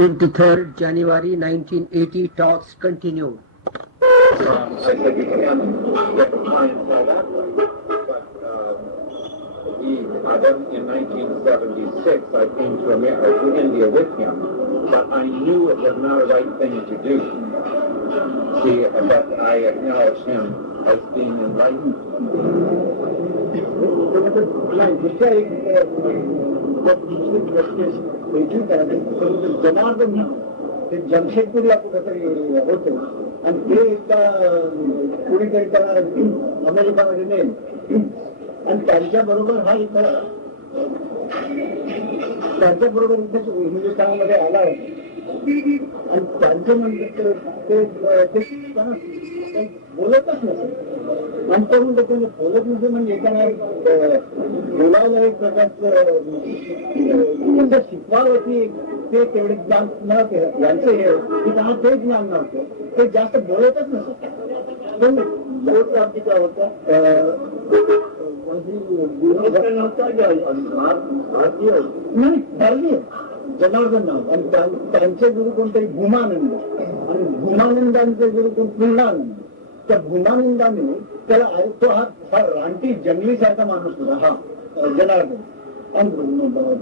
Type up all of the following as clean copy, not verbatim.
23rd January 1980, talks continued. I said you can get the client set up, but then in 1976 I came to India with him, but I knew it was not a right thing to do. See, but I acknowledge him as being enlightened. जमशेदपूरला कुठेतरी होते आणि ते एका कुणीतरी त्याला अमेरिकामध्ये nail आणि त्यांच्याबरोबर हा इथं त्यांच्याबरोबर इथेच हिंदुस्थानामध्ये आला आणि त्यांचं म्हणजे ते बोलतच नसेल आणि तो म्हणजे त्याने बोलत नसे म्हणजे एकाने बोलायला एक प्रकारचं शिकवावं की ते तेवढे ज्ञान नव्हते यांचं हे की त्यांना ते ज्ञान नव्हतं ते जास्त बोलतच नसत पण लोक आमची काय होतं भारतीय जनार्दन नाव आणि त्यांचे गुरु कोणतरी भूमानंद आणि भूमानंदांचे गुरु कोण पूर्णानंद त्या भूमानंदाने त्याला तो हा रानटी जंगलीसारखा माणूस होता हा जनार्दन आणि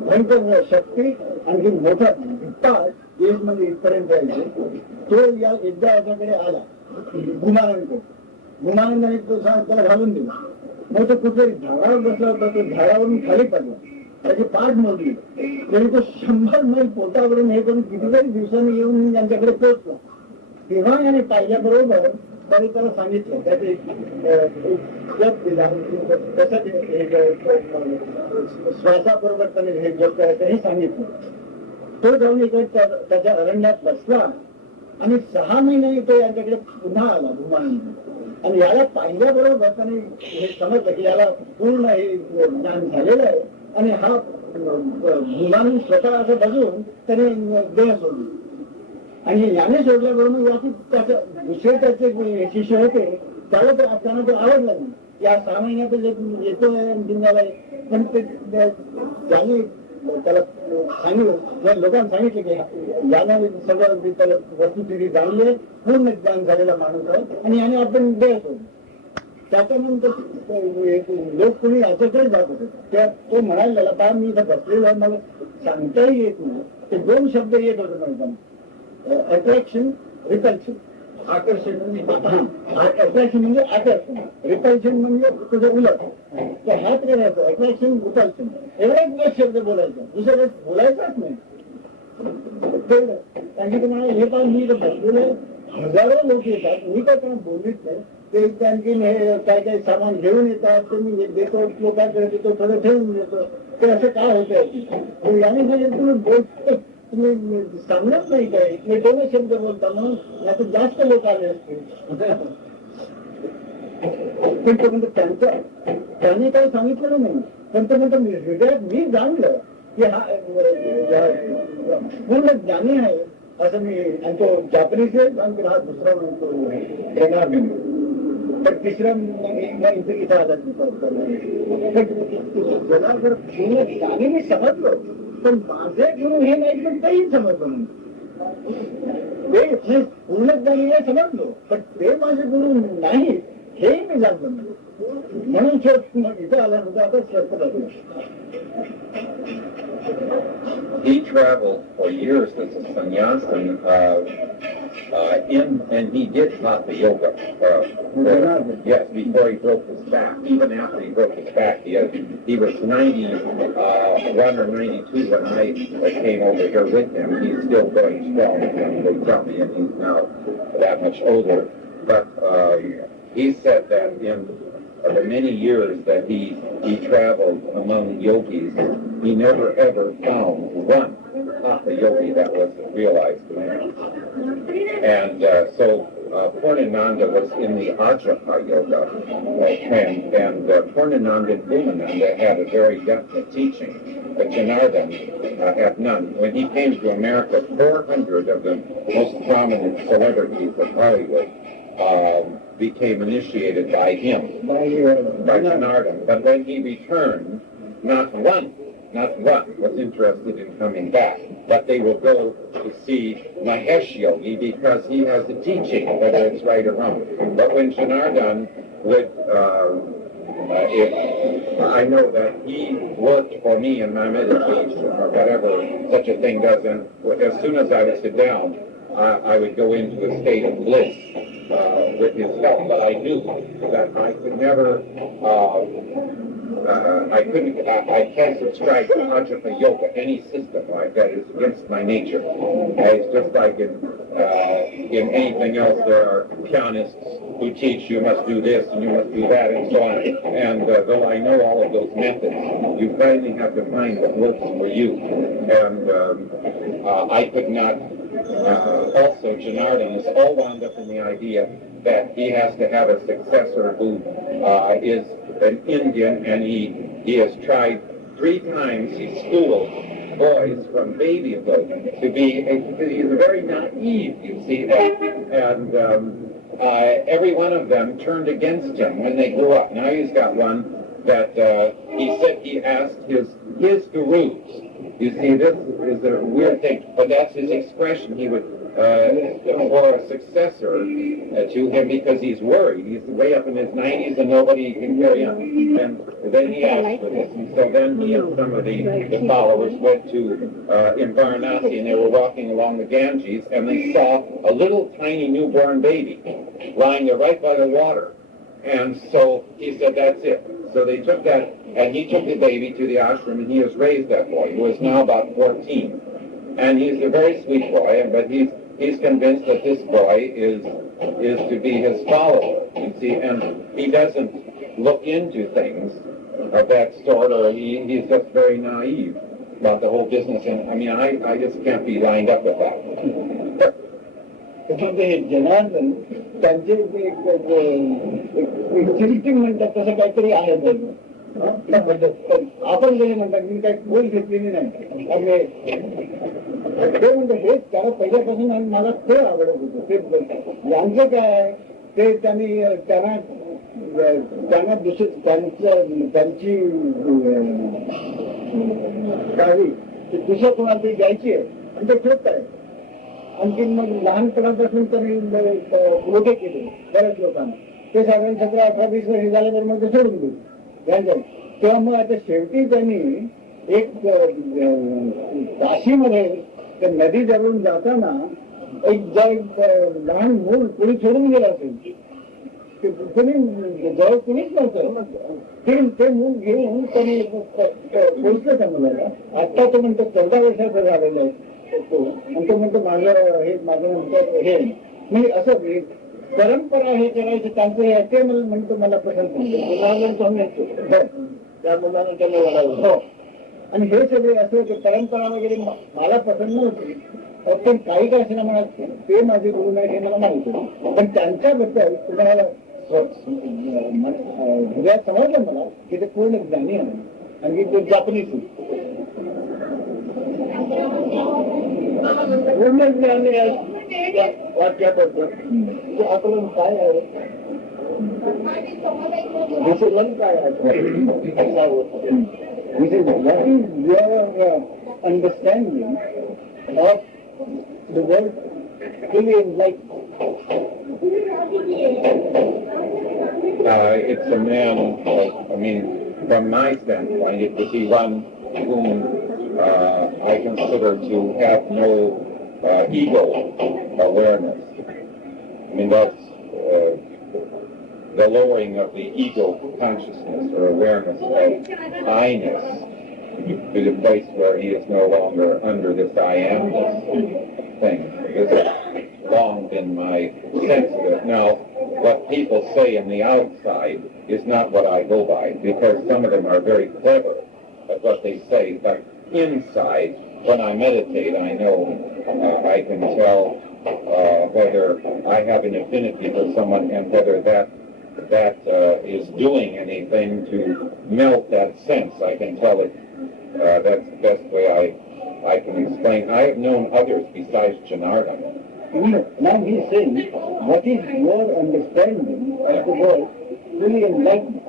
भयंकर शक्ती आणखी मोठा भिप्पा देशमध्ये इथपर्यंत यायचे तो या एकदा याच्याकडे आला भूमानंदाने तो त्याला घालून दिला मग तो कुठेतरी झाडावर बसला होता तो झाडावरून खाली पडला त्याची पाठ मोडली तरी तो 100 मैल पोटावरून हे करून कितीतरी दिवसांनी येऊन त्यांच्याकडे पोहोचला तेव्हा याने पाहिल्याबरोबर तरी त्याला सांगितलं त्याचे जप दिला श्वासाबरोबर त्याने हे जप करायचं हे सांगितलं तो जाऊन इकडे त्याच्या अरण्यात बसला आणि 6 महिन्यांनी तो यांच्याकडे पुन्हा आला भूमानंद आणि याला पाहिल्याबरोबर त्याने हे समजलं की याला पूर्ण हे ज्ञान झालेलं आहे आणि हा भूमानंद स्वतः असं बघून त्याने देह सोडली आणि याने सोडल्याबरोबर याची त्याच्या दुसरे त्याचे शिष्य होते त्याला त्यांना तो आवडला नाही या 6 महिन्यात येतोय जिंगाला पण ते ज्याने त्याला सांगितलं लोकांना सांगितलं की याला सगळं त्याला वस्तुस्थिती जाणली पूर्ण ज्ञान झालेला माणूस आहे आणि याने आपण देह सोडलं त्याच्यानंतर लोक कोणी याच्याकडे जात होते त्या तो म्हणायला पहा मी इथं बसलेलो आहे मला सांगताही येत नाही ते 2 शब्द येत होते म्हणताना अट्रॅक्शन रिपल्शन आकर्षण अट्रॅक्शन म्हणजे आकर्षण रिपल्शन म्हणजे तुझं उलट तर हात करायचं अट्रॅक्शन रिपल्शन एवढाच शब्द बोलायचा दुसरं बोलायचाच नाही कारण की तुम्हाला हे पहा मी इथं बसलेलं हजारो लोक येतात मी काय त्यांना बोललीच नाही ते आणखी हे काय काय सामान घेऊन येतात ते मी देतो लोकांकडे देतो थोडं ठेवून देतो ते असं काय होतं याने म्हणजे तुम्ही बोलतो तुम्ही सांगत नाही काय मी 2 शब्द बोलता म्हणून यात जास्त लोक आले असतील पण तो म्हणजे त्याने काही सांगितलं नाही पण तो म्हणतो हृदयात मी जाणलं की हा पूर्ण ज्ञानी आहे असं मी आणि तो जापनीज आहे आणि हा दुसरा म्हणतो येणार नाही तर तिसरा इथं आला जनार्दन पूर्ण ज्ञानी मी समजलो पण माझे गुरु हे नाही पण तेही समजलं ते पूर्ण ज्ञानी हे समजलो पण ते माझे गुरु नाही हेही मी जाणलं म्हणून मग इथं आल्यानंतर आता स्वस्त He traveled for years as a sannyasin and he did hatha yoga. Yes, before he broke his back. Even after he broke his back, he was 91 or 92 when I came over here with him. He's still going strong, and they tell me, and he's now that much older. But he said that in the many years that he traveled among yogis, he never ever found one hatha yogi that was realized to him. And so Purnananda was in the Ajahara yoga, and Purnananda and Bhumananda had a very definite teaching, but Janardhan had none. When he came to America, 400 of the most prominent celebrities of Hollywood became initiated by him, by Janardhan. But when he returned, not one not one, was interested in coming back. But they will go to see Mahesh Yogi because he has the teaching, whether it's right or wrong. But when Janardhan would, if I know that he worked for me in my meditation or whatever such a thing does, and as soon as I would sit down, I would go into a state of bliss with his help. But I knew that I could never, I can't subscribe to Ajapa Yoga, any system like that is against my nature. It's just like in anything else, there are pianists who teach you must do this and you must do that and so on. And though I know all of those methods, you finally have to find what works for you. And I could not. Also, Janardhan is all wound up in the idea that he has to have a successor who is an Indian, and he has tried 3 times. He schooled boys from babyhood to be. He's very naive, you see, and every one of them turned against him when they grew up. Now he's got one that he said he asked his gurus. You see, this is a weird thing, but that's his expression. He would, for a successor to him, because he's worried. He's way up in his 90s and nobody can carry on. And then he asked for this. And so then he and some of the followers went to, in Varanasi, and they were walking along the Ganges, and they saw a little tiny newborn baby lying there right by the water. And so he said, that's it. So they took that, and he took the baby to the ashram, and he has raised that boy, who is now about 14. And he's a very sweet boy, but he's convinced that this boy is to be his follower, you see, and he doesn't look into things of that sort, or he's just very naive about the whole business. And I mean, I just can't be lined up with that. Janardan त्यांचे system म्हणतात तसं काहीतरी आहे आपण जे म्हणतात मी काही गोल घेतलेली नाही आणि ते म्हणजे हे त्याला पहिल्यापासून मला ते आवडत होतं. ते यांचं काय ते त्यांना त्यांची गावी दुसरं कोणाला तरी द्यायची आहे आणि ते ठेवत आहे. आणखीन मग लहानपणापासून तरी मोठे केले बऱ्याच लोकांना. ते साधारण 17-18-20 वर्ष झाल्यावर मग ते सोडून दिले. तेव्हा मग आता शेवटी त्यांनी एक काशीमध्ये त्या नदी जवळून जाताना एक लहान मूल कोणी सोडून गेलं असेल, कोणी जवळ कुणीच नव्हतं, ते मूल घेऊन त्यांनी पोचलं त्या मुलाला. आत्ता तो म्हणतो 14 वर्षाचा झालेला आहे तो, आणि तो म्हणतो माझं नंतर हे म्हणजे असं परंपरा हे करायचं त्यांचं ते म्हणतो मला पसंत नाही. त्या मुलानं त्याला वाढवलं आणि हे सगळे असं परंपरा वगैरे मला पसंत नव्हती. पण काही काय असेल म्हणा ते माझे गुरु नाही हे मला माहिती होतं. पण त्यांच्याबद्दल तुम्हाला हृदयात समजलं मला की ते पूर्ण ज्ञानी आहे आणि ते जापनीच पूर्ण ज्ञानी आहे वाक्याबद्दल. ते आकलन काय आहे, विचलन काय आहे, which is what is your understanding of the world fully enlightened? It's a man, I mean, from my standpoint, it would be one whom I consider to have no ego awareness. I mean, that's the lowering of the ego consciousness or awareness of I-ness to the place where he is no longer under this I am-ness thing. This has long been my sense of it. Now, what people say in the outside is not what I go by, because some of them are very clever at what they say, but inside, when I meditate, I know I can tell whether I have an affinity for someone and whether that is doing anything to melt that sense. I can tell it. That's the best way I can explain. I have known others besides Janardhan. Now he's saying, what is your understanding of the world fully enlightened?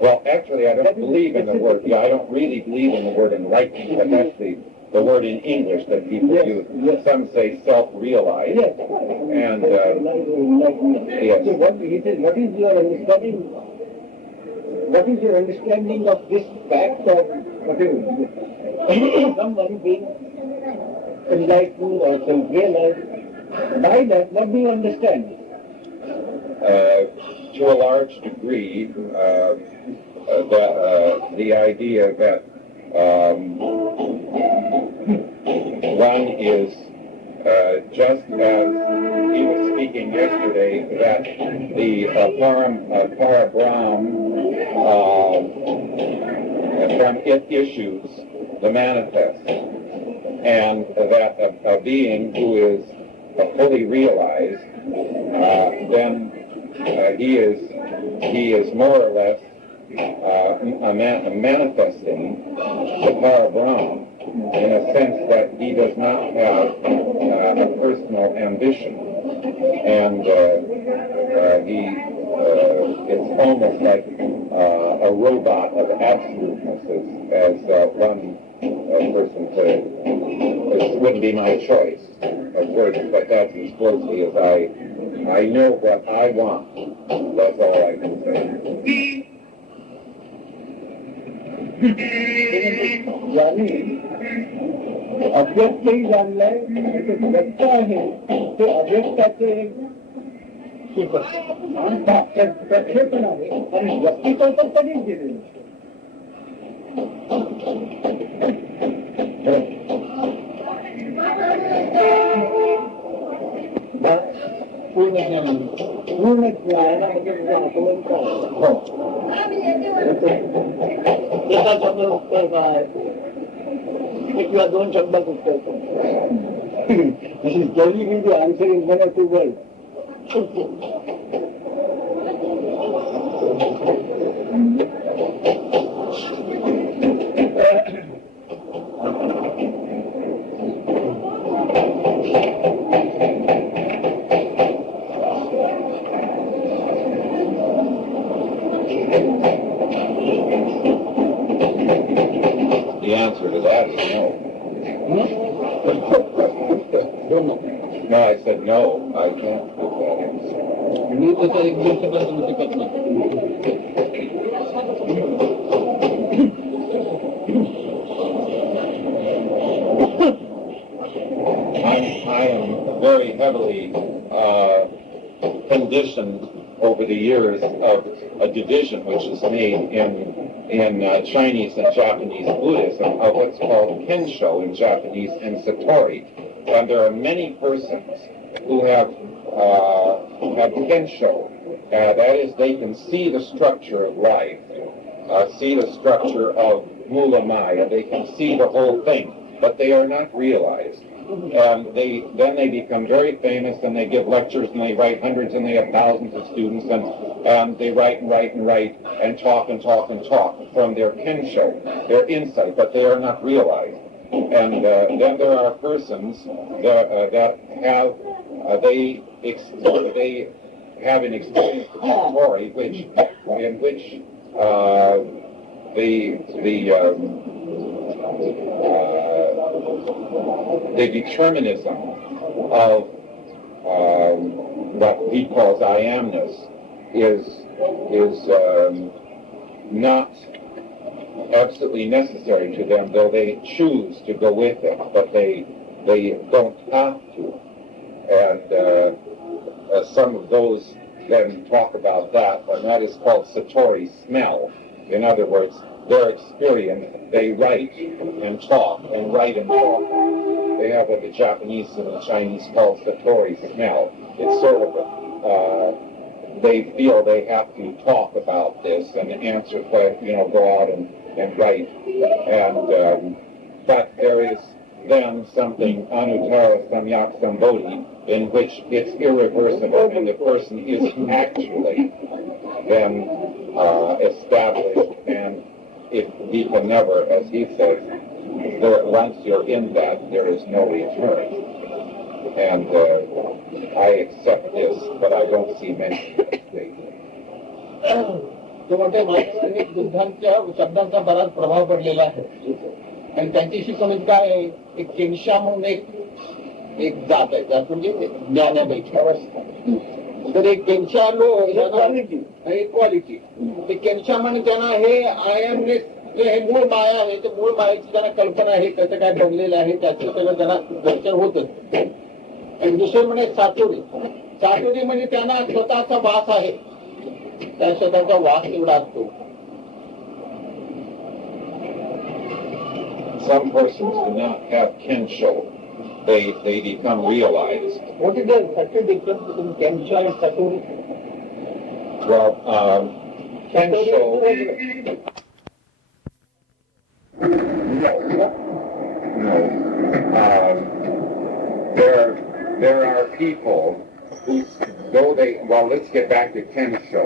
Well, actually, I don't believe in the word. Yeah, I don't really believe in the word enlightenment, but that's the word in English that people use. Yes. Some say self-realized. Yes. And Yes. So what he says, what is your understanding? What is your understanding of this fact of whatever? Someone being enlightened or self-realized. By that, what do you understand? To a large degree, the idea that one is just as he was speaking yesterday, that the Parabrahm from it issues the manifest, and that a being who is fully realized, then he is more or less manifesting the Parabrahm in a sense that he does not have a personal ambition, and it's almost like a robot of absoluteness, as one person put it. This wouldn't be my choice of words, but that's as closely as I know what I want. That's all I can say. यानी अव्यक्तही जाणलाय ते व्यक्त आहे ते अव्यक्ताचे प्रक्षेपण आहे आणि व्यक्तित्व तर कधीच गेलेलं पूर्ण ज्ञानामध्ये आकलन एका शब्द उत्तर काय एक किंवा दोन शब्दात उत्तर जरी मी जे answer is gonna to well The answer to that is no. No, I said no. I can't put that answer. I am very heavily conditioned over the years of a division which is made in Chinese and Japanese Buddhism of what's called Kensho in Japanese and Satori. And there are many persons who have Kensho. That is, they can see the structure of life, see the structure of Mula Maya. They can see the whole thing, but they are not realized. And then they become very famous, and they give lectures, and they write hundreds, and they have thousands of students, and they write and write and write, and talk and talk and talk from their kensho, their insight, but they are not realized. And then there are persons that have they have an experience of story in which the determinism of what he calls I amness is not absolutely necessary to them, though they choose to go with it, but they don't have to. And some of those then talk about that, and that is called Satori smell. In other words, their experience, they write and talk, and write and talk. They have what the Japanese and the Chinese call Satori smell. It's sort of they feel they have to talk about this and answer, go out and write. And but there is then something anuttara samyak sambodhi in which it's irreversible, and the person is actually then established, and he can never, as he says, once you're in that, there is no return. And I accept this, but I don't see many mistakes. तो म्हणते महाराष्ट्रात बुद्धांच्या शब्दांचा बराच प्रभाव पडलेला आहे आणि त्यांची शिकवणी काय आहे, एक केनशा म्हणून एक जात आहे, जात म्हणजे ज्ञानापैकी अवस्था. तर एक केनशा क्वालिटी ते केनशा म्हणजे त्यांना हे आयमनेस हे मूळ माया आहे, ते मूळ मायाची त्यांना कल्पना आहे, त्याचं काय बनलेलं आहे त्याचं सगळं त्यांना दर्शन होतं. आणि दुसरं म्हणजे सातोरी. सातोरी म्हणजे त्यांना स्वतःचा वास आहे, त्या स्वतःचा वास एवढा असतो. Some persons do not have kensho. They become realized. What is the subtle difference between kensho and satori? Well, kensho. No. There are people who, though they, well, let's get back to kensho.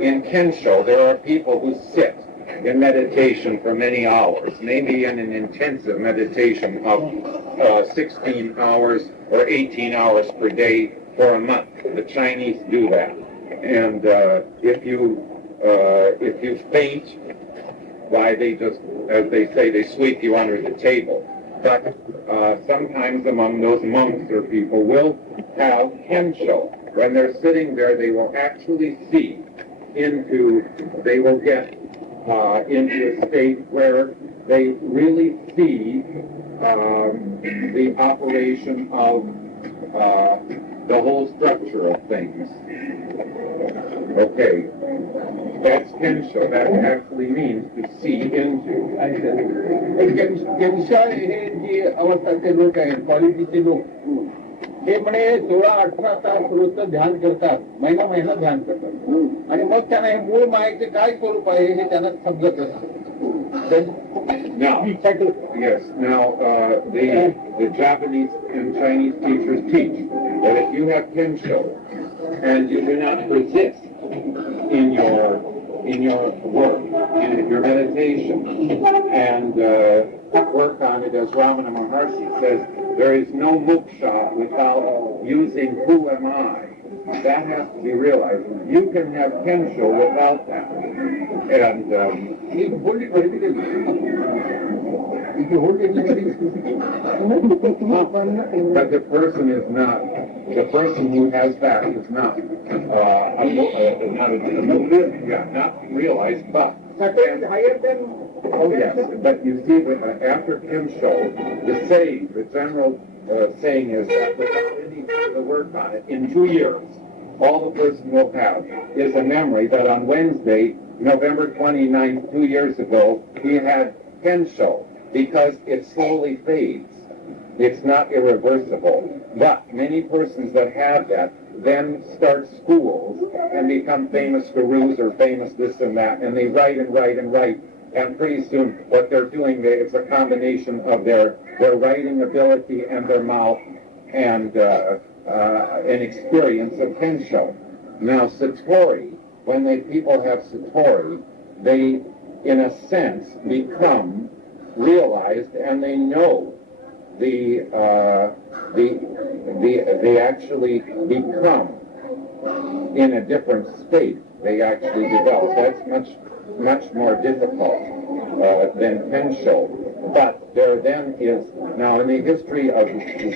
In kensho, there are people who sit in meditation for many hours, maybe in an intensive meditation of 16 hours or 18 hours per day for a month. The Chinese do that. And if you faint, why, they just, as they say, they sweep you under the table. But sometimes among those monks or people will have kensho. When they're sitting there, they will actually see they will get into a state where they really see the operation of the whole structure of things. Okay, that's kensho. That actually means to see into. केनशा हे जे अवस्थाचे लोक आहेत, क्वालिटीचे लोक, हे म्हणे 16-18 तास रोज ध्यान करतात, महिना ध्यान करतात आणि मग त्यांना हे मूळ मायेचे काय स्वरूप आहे हे त्यांना समजत असतं. Now, yes. Now, the Japanese and Chinese teachers teach that if you have kensho and you do not resist in your work, in your meditation, and work on it, as Ramana Maharshi says, there is no moksha without using who am I. That has to be realized. You can have kensho without that. And you hold it vertically. If you hold it but the person is not. The person who has that is not not realized. But is higher than. oh yes, but you see, after kensho, the general saying is that without any further work on it, in 2 years, all the person will have is a memory that on Wednesday, November 29th, 2 years ago, he had kensho, because it slowly fades. It's not irreversible. But many persons that have that then start schools and become famous gurus or famous this and that, and they write and write and write. And pretty soon, what they're doing, it's a combination of their writing ability and their mouth and an experience of kensho. Now, satori, when people have satori, they, in a sense, become realized, and they know they actually become in a different state. They actually develop. That's much more difficult than kensho. But there then is, now in the history of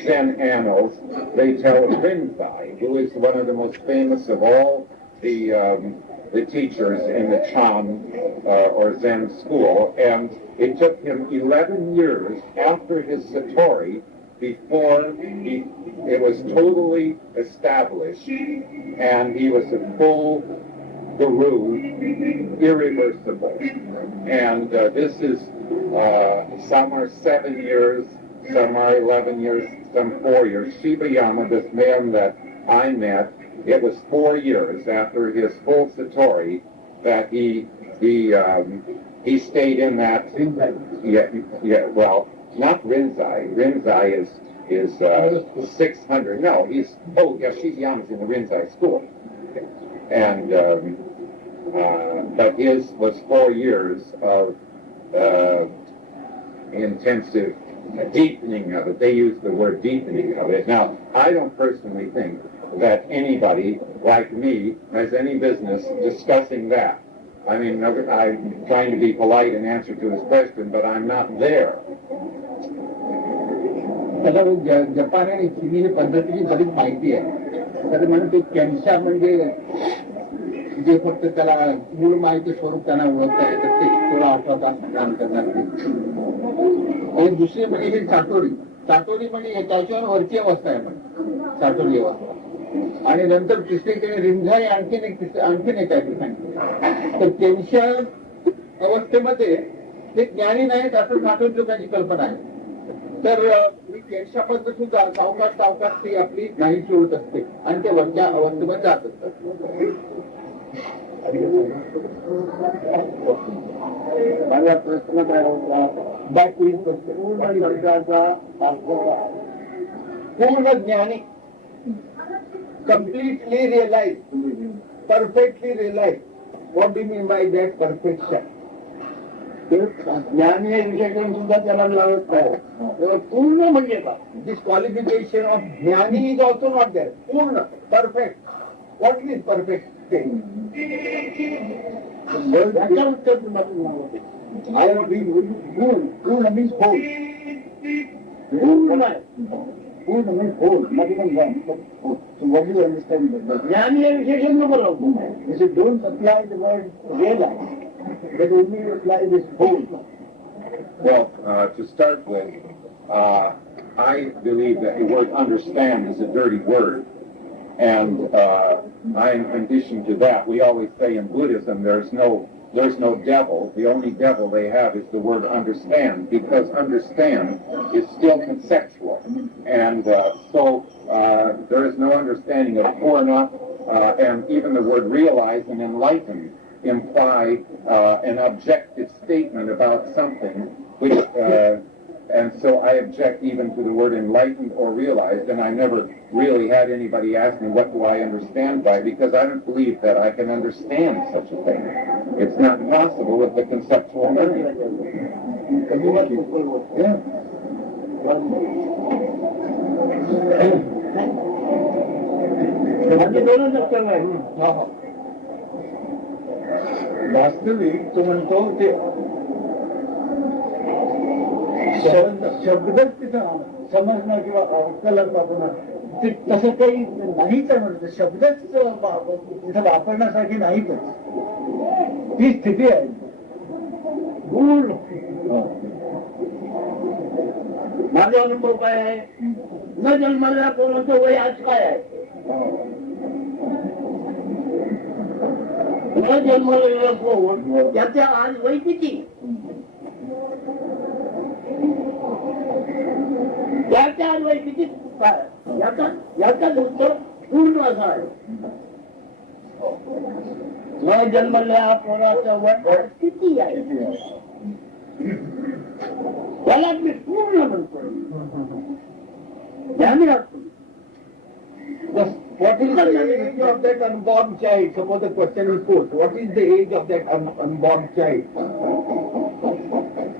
Zen annals, they tell Rinzai, who is one of the most famous of all the teachers in the Chan or Zen school, and it took him 11 years after his satori before it was totally established, and he was a full guru, irreversible. And this is some are 7 years, some are 11 years, some 4 years. Shibayama, this man that I met, it was 4 years after his full satori that he stayed in that. Yeah. Well, not Rinzai. Rinzai is 600. No, Shibayama's in the Rinzai school, and but his was 4 years of intensive deepening of it. They use the word deepening of it. Now, I don't personally think that anybody like me has any business discussing that. I mean, I'm trying to be polite in answer to his question, but I'm not there. त्याला Japan आणि चिनी पद्धतीची बरीच माहिती आहे. तर म्हणून ते कॅन्शा म्हणजे जे फक्त त्याला मूळ माहिती स्वरूप त्यांना ओळखता येतं ते 16-18 तास काम करणार ते. आणि दुसरी म्हणजे ही चाटोरी म्हणजे त्याच्यावर वरची अवस्था आहे म्हणजे चाटोरी अवस्था. आणि नंतर तिसरीकडे रिमझाई आणखीन एक आहे ठिकाणी. तर कॅन्शा अवस्थेमध्ये ते ज्ञानी नाहीत असं चाटोरी लोकांची कल्पना आहे. तर मी कॅन्शा पद्धत सुद्धा सावकाश ती आपली नाहीशी होत असते आणि ते वरच्या अवस्थेमध्ये जात असतात. माझा प्रश्न काय होता पूर्ण ज्ञानी completely realized, perfectly realized. What do you mean by that perfection? ज्ञानी विषय सुद्धा त्याला लागत नाही. पूर्ण म्हणजे का? दिस क्वालिफिकेशन ऑफ ज्ञानी इज ऑल्सो नॉट देअर. पूर्ण perfect. What is perfect thing? त्याच्या उत्तर तुम्हाला आय एम बीइंग पूर्ण मीन्स होल. पूर्ण नाही. पूर्ण means whole. Nothing wrong. What do you understand? ज्ञानी विशेषण नको लावतो. You don't apply the word realize. But only apply this whole. Well, to start with, I believe that the word understand is a dirty word. And I am conditioned to that. We always say in Buddhism there's no devil. The only devil they have is the word understand, because understand is still conceptual. And so there is no understanding of poor enough, and even the word realize and enlighten imply an objective statement about something, which, and so I object even to the word enlightened or realized, and I never really had anybody ask me what do I understand by, because I don't believe that I can understand such a thing. It's not possible with the conceptual mind. Yeah. वास्तविक तो म्हणतो ते शब्दच तिथं समजणं किंवा अक्कल ते तसं काही नाहीच आहे. म्हणतो शब्दच तिथं वापरण्यासाठी नाहीच. ती स्थिती आहे. माझा अनुभव काय आहे? न जन्माला कोणाचं वय आज काय आहे? न जन्मलेला कोण त्याच्या आज वय किती? त्याच्या आज वय किती काय? याचाच उत्तर पूर्ण असं आहे. न जन्मलेल्या पोराचं वय किती आहे त्याला मी पूर्ण म्हणतो. ध्यान राखतो. What is the age of that unborn child? Suppose the question is posed. What is the age of that unborn child?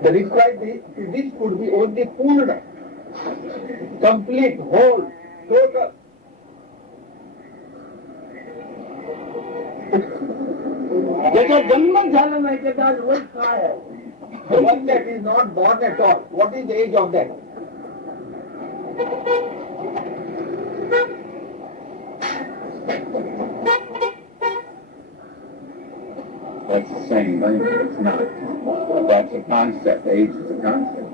The reply to this could be only Purna, complete, whole, total. ज्याचा जन्मच झाला नाही त्याचा आज वय काय आहे? The one that is not born at all. What is the age of that? That's the same thing. It's not. That's a concept. Age is a concept.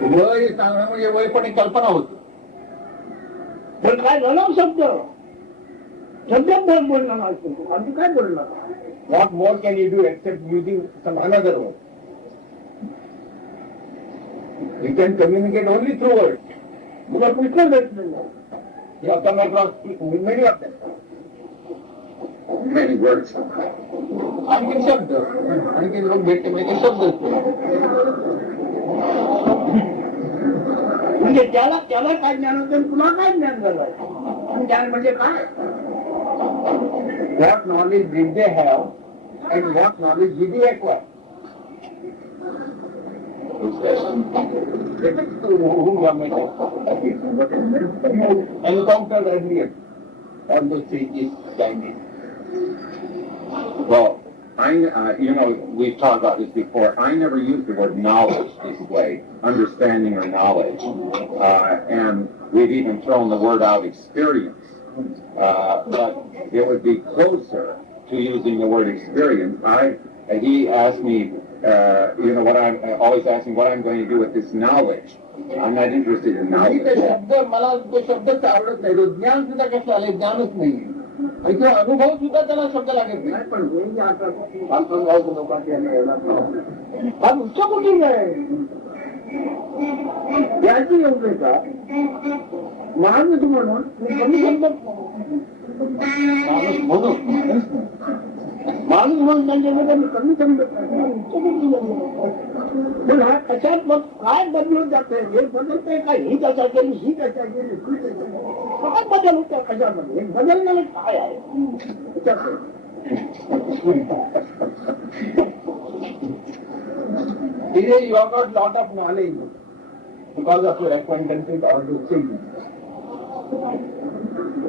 वय सांगणं म्हणजे वय पण एक कल्पना होती. पण काय झालं शब्द बोलणार नाही. आम्ही काय बोलणार? What more can you do except using some another word? You can communicate only through words. तुला कुठलं भेटलं नाही. You have come across many of them. Many words. आणखी शब्द आणखी लोक भेटते म्हणजे शब्द. म्हणजे त्याला काय ज्ञान होतं तुला काय ज्ञान झालं? ज्ञान म्हणजे काय? What knowledge did they have and what knowledge did they acquire? Encountered earlier on those three Chinese. Well, we've talked about this before. I never used the word knowledge this way, understanding or knowledge. And we've even thrown the word out experience. But it would be closer to using the word experience. He asked me, what I'm always asking what I'm going to do with this knowledge. I'm not interested in knowledge. मला तो शब्दच आवडत नाही. तो ज्ञान सुद्धा कसं आले ज्ञानच नाही. इथे अनुभव सुद्धा त्याला शब्द लागत नाही. पण हे आता लोकांचे हा उच्च कुठून आहे याची एवढे का माणूस म्हणून कमी समजत माणूस म्हणून त्यांच्याकडे कमी समजत पण हा कशात मग काय बदलून जाते हे बदलते का ही कशा केली ही कशा केली काय बदल होत्या कशामध्ये बदलण्याला काय आहे Today you have got lot of knowledge because of your acquaintances or your children.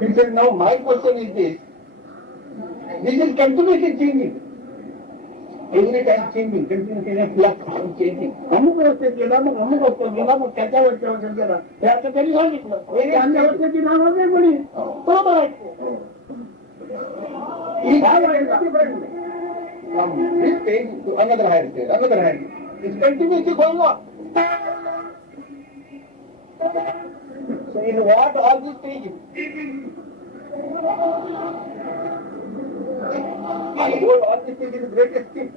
He said, now my question is this. This is continuously changing. Every time changing, continuously flux changing. अमुक रस्ते गेला मग अमुक रस्ता गेला मग त्याच्या वरच्या गेला हे आता त्यांनी सांगितलं हे अन्य वरच्याची नावं वेगळी बरोबर आहे from this stage to another higher stage, another higher stage. It's continuously going on. So in what all these stages? And what all these stages is the greatest thing.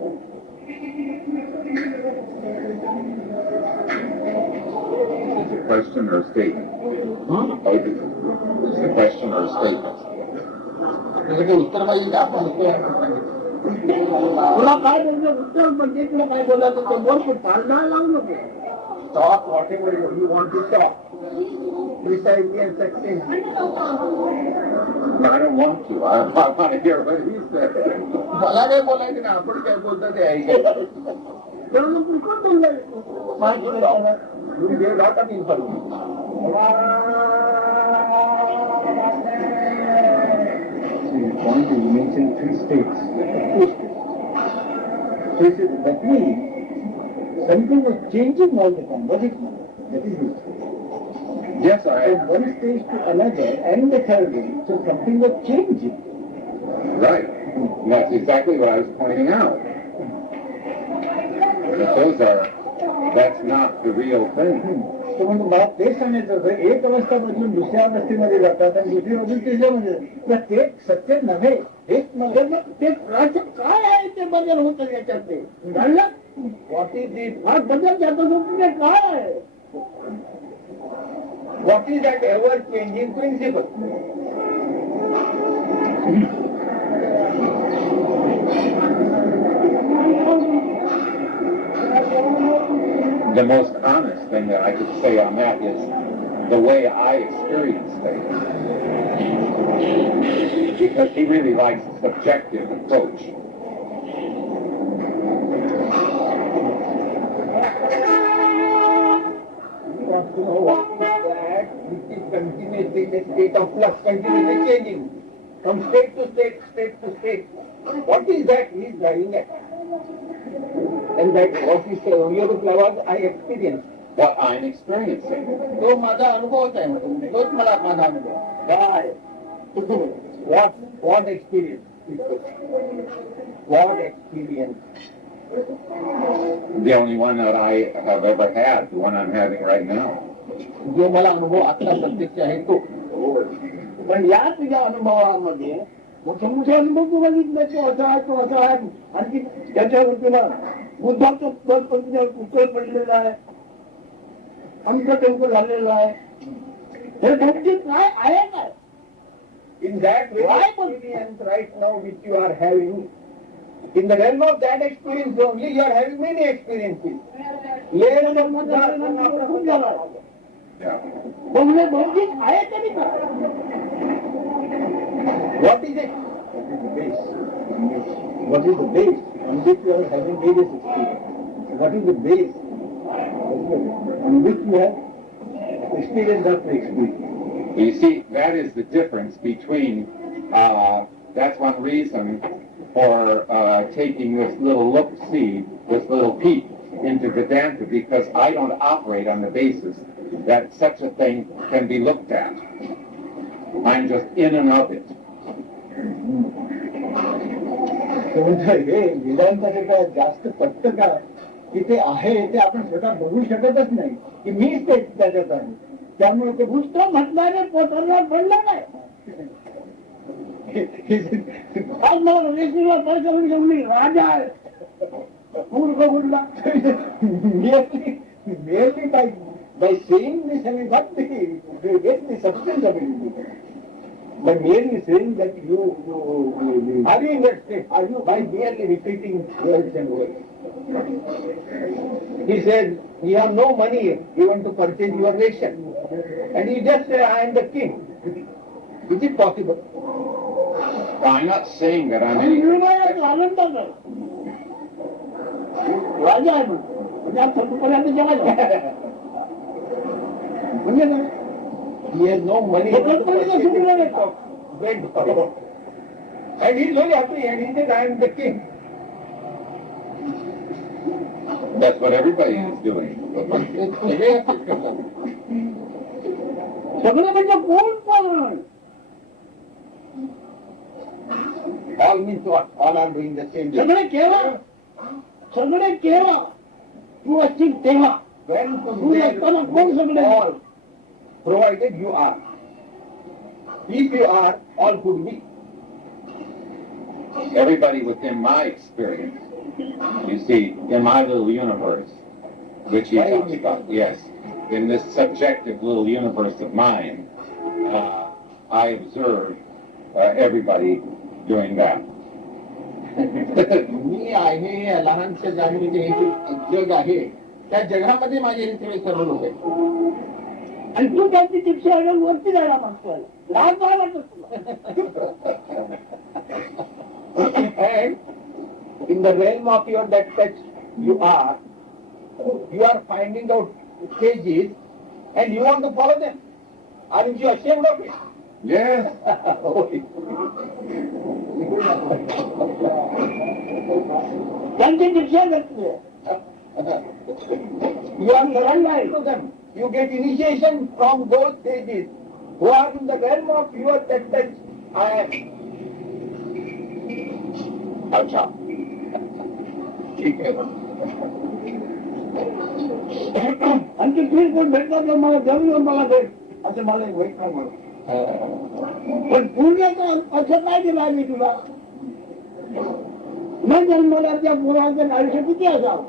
Is it a question or a statement? Is it a question or a statement? उत्तर पाहिजे का आपण तुला काय बोलतो उत्तर म्हणजे तुला काय बोलायचं ते बोल पण चालणार लावू नको talk whatever you want to talk precisely and succinctly. I don't want to. I want to hear what he said. मला काय बोलायचं ना आपण काय बोलतो ते ऐकायचं तर मग तू कोण बोललाय माहिती you gave lot of information. Point is, you mentioned 3 states. That means something is changing all the time. What is it? That is it. Yes, From one stage to another and the third one. So something was changing. Right. That's exactly what I was pointing out. That's not the real thing. तो म्हणजे मला तेच सांगायचं होतं एक अवस्था बदलून दुसऱ्या अवस्थेमध्ये जातात आणि दुसरी मधून तिसऱ्यामध्ये ते सत्य नव्हे एक मग ते काय आहे ते बदल होतं याच्यात ते घडलं व्हॉट इज दिस हा बदल जातो ते काय आहे what is that ever changing principle The most honest thing that I could say on that is the way I experience things. Because he really likes a subjective approach. You want to know what is that which is continuously in a state of flux, continuously changing from state to state, state to state. What is that he is driving at? And that what he said, your reply was, I experienced. What I'm experiencing. तो माझा अनुभवच आहे तोच मला माझा अनुभव काय what experience what experience The only one that I have ever had, the one I'm having right now. जो मला अनुभव आता प्रत्यक्ष आहे तो पण या तुझ्या अनुभवामध्ये मोठे मोठे अनुभव तू बघितले तो असा आहे आणखी त्याच्यावर तुला बुद्धाचं पद पण तुझ्या उत्तर पडलेलं आहे आमचं टेम्पल झालेलं आहे हे नक्की काय आहे काय in that experience right now which you are having in the realm of that experience only you are having many experiences what is it what is the base on which you are having various experiences what is the base on which you have experienced that experience You see, that is the difference between That's one reason for taking this little look-see, this little peek into Vedanta, because I don't operate on the basis that such a thing can be looked at. I'm just in and of it. हे वेदांताचे काय जास्त तत्व का की ते आहे ते आपण स्वतः बघू शकतच नाही की मीच ते त्याच्यात आहे त्यामुळे ते घुसतो म्हटल्याने पोटाला पडलं नाही आज मला रेशीला पैसा घेऊन राजा आहे मूर्ख बुडला merely by saying this and what they get the substance of it. By merely saying that you are you in that state? Are you by merely repeating words and words? He said, you have no money even to purchase your ration. And you just say, I am the king. Is it possible? I'm not saying that I'm any... राजा आहे म्हणजे आज सर्वपर्यंत जगायचं म्हणजे काय he has no money and he's very happy and he says I am the king. That's what everybody is doing. सगळं म्हणजे कोण पण all means what? All are doing the same thing. सगळे केव्हा तू असतील तेव्हा when तू असताना कोण सगळे all provided you are. If you are, all could be. Everybody within my experience, you see, in my little universe, which he talks about, yes, in this subjective little universe of mine, I observe everybody doing that. मी आहे या लहानशा जाणीचे हे जे जग आहे त्या जगामध्ये माझे हे सगळे सर्व लोक आहेत आणि तू त्यांची शिक्षा वरती जायला मागतोय लहान जायला and in the realm of your that you are finding out stages and you want to follow them. Aren't you ashamed of it? Yes. त्यांची शिक्षा घेतली you are surrendered to them. You get initiation from those stages who are in the realm of your that I am. अच्छा. ठीक आहे आणखी तुम्ही कोण भेटतात तर मला जरूर मला भेट असं मला एक वाईट नाही म्हणून पण पुण्याचं असं काय दिलं मी तुला न जन्मला त्या मुलाचं आयुष्य किती असावं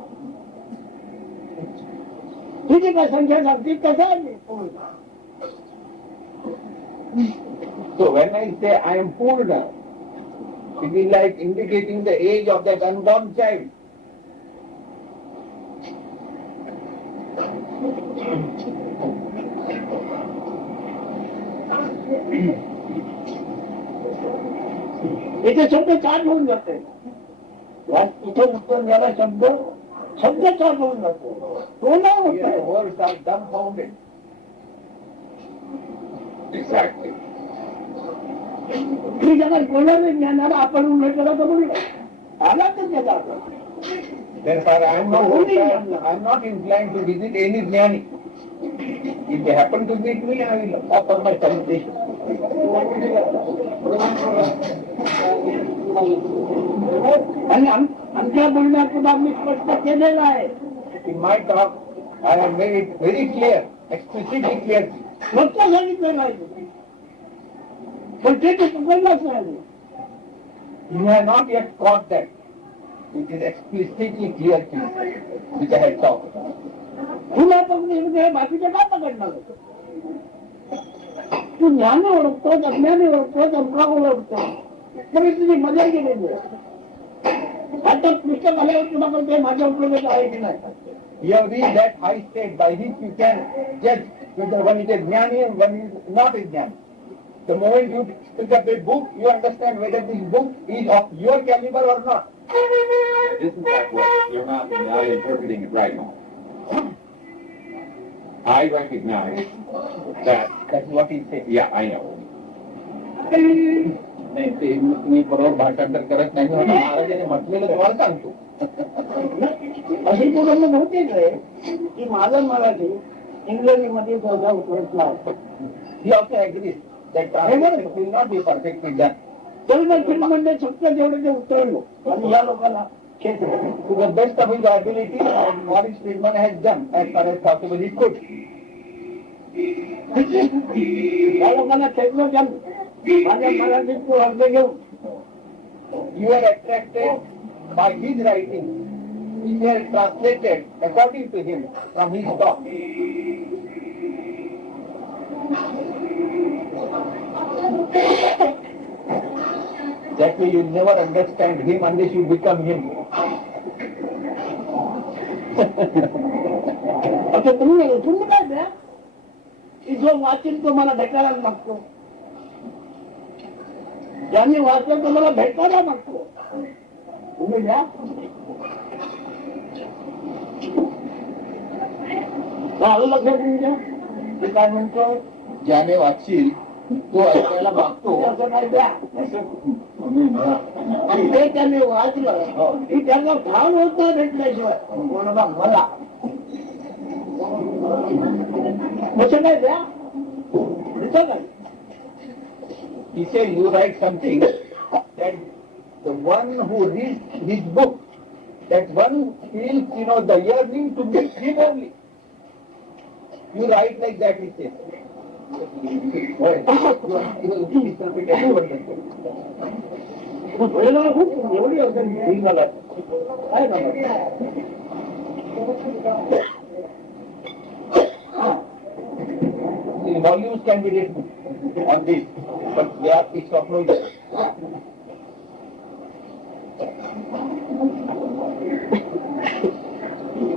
तुझी काय संख्या सांगते कसं आहे So when I say I am Purna, it is like indicating the age of that unborn child. इथे शब्द चार होऊन जाते इथे उत्तर झाला शब्द चार होऊन जातो तो नाही होत वर्ड्स आर dumbfounded. Exactly. ही जगात बोलायला ज्ञानाला आपण उल्लेख केला तर बोललो आला तर जगात Therefore, I am not inclined to visit any jnani. If they happen to meet me, I will offer my salutation. आणि आमच्या बोलण्यात सुद्धा मी स्पष्ट केलेलं आहे In my talk, I have made it very clear, explicitly clear. स्पष्ट सांगितलेलं आहे पण ते पकडलंच नाही. You have not yet caught that. It is explicitly clear to you, which I had talked. तुला पकडे बाकीचे काय पकडणार तू ज्ञान ओळखतो अज्ञान ओळखतो चमका ओळखतो तरी तुझी मजा गेलेली आहे आता पुस्तक आल्यावर तुला पण ते माझ्या उपयोगाचं आहे की नाही You have reached that high state by which you can judge whether one is a jnani and one is not a jnani. The moment you pick up a book, you understand whether this book is of your caliber or not. Isn't that what you're not interpreting it right now? I recognize that. That's what he said. Yeah, I know. नाही ते मी बरोबर भाषांतर करत नाही म्हणून महाराजांनी म्हटलेलं तुम्हाला सांगतो. अशी कुटुंब बहुतेक आहे की माझं मराठी इंग्रजीमध्ये सहसा उतरत नाही. He also agrees that translation will not be perfectly done. तरी मग फिल्ममध्ये शक्य जेवढे ते उतरलो आणि या लोकांना खेळ To the best of his ability, Maurice Friedman has done as far as possible he could. या लोकांना खेळलो जम माझ्या मराठीत अर्ज घेऊन You are attracted by his writing, which are translated according to him from his thought. That way you never understand him unless you become him. आता तुम्ही काय द्या की जो वाचेल तो मला भेटायला मागतो, ज्यांनी वाचलं तो मला भेटायला मागतो. तुम्ही द्या आलं लक्षात तुमच्या ते काय म्हणतो ज्याने वाचील तो ऐकायला मागतो. असं नाही द्या. आणि ते त्यांनी वाचलं की त्यांना भाव होत नाही भेटल्याशिवाय कोणाला मला कसं काय द्या दिसत नाही. He said, you write something that the one who reads his book, that one feels, the yearning to meet him only. You write like that, he says. एवढी अडचण मला काय The volumes can be written on this, but they are it's of no use.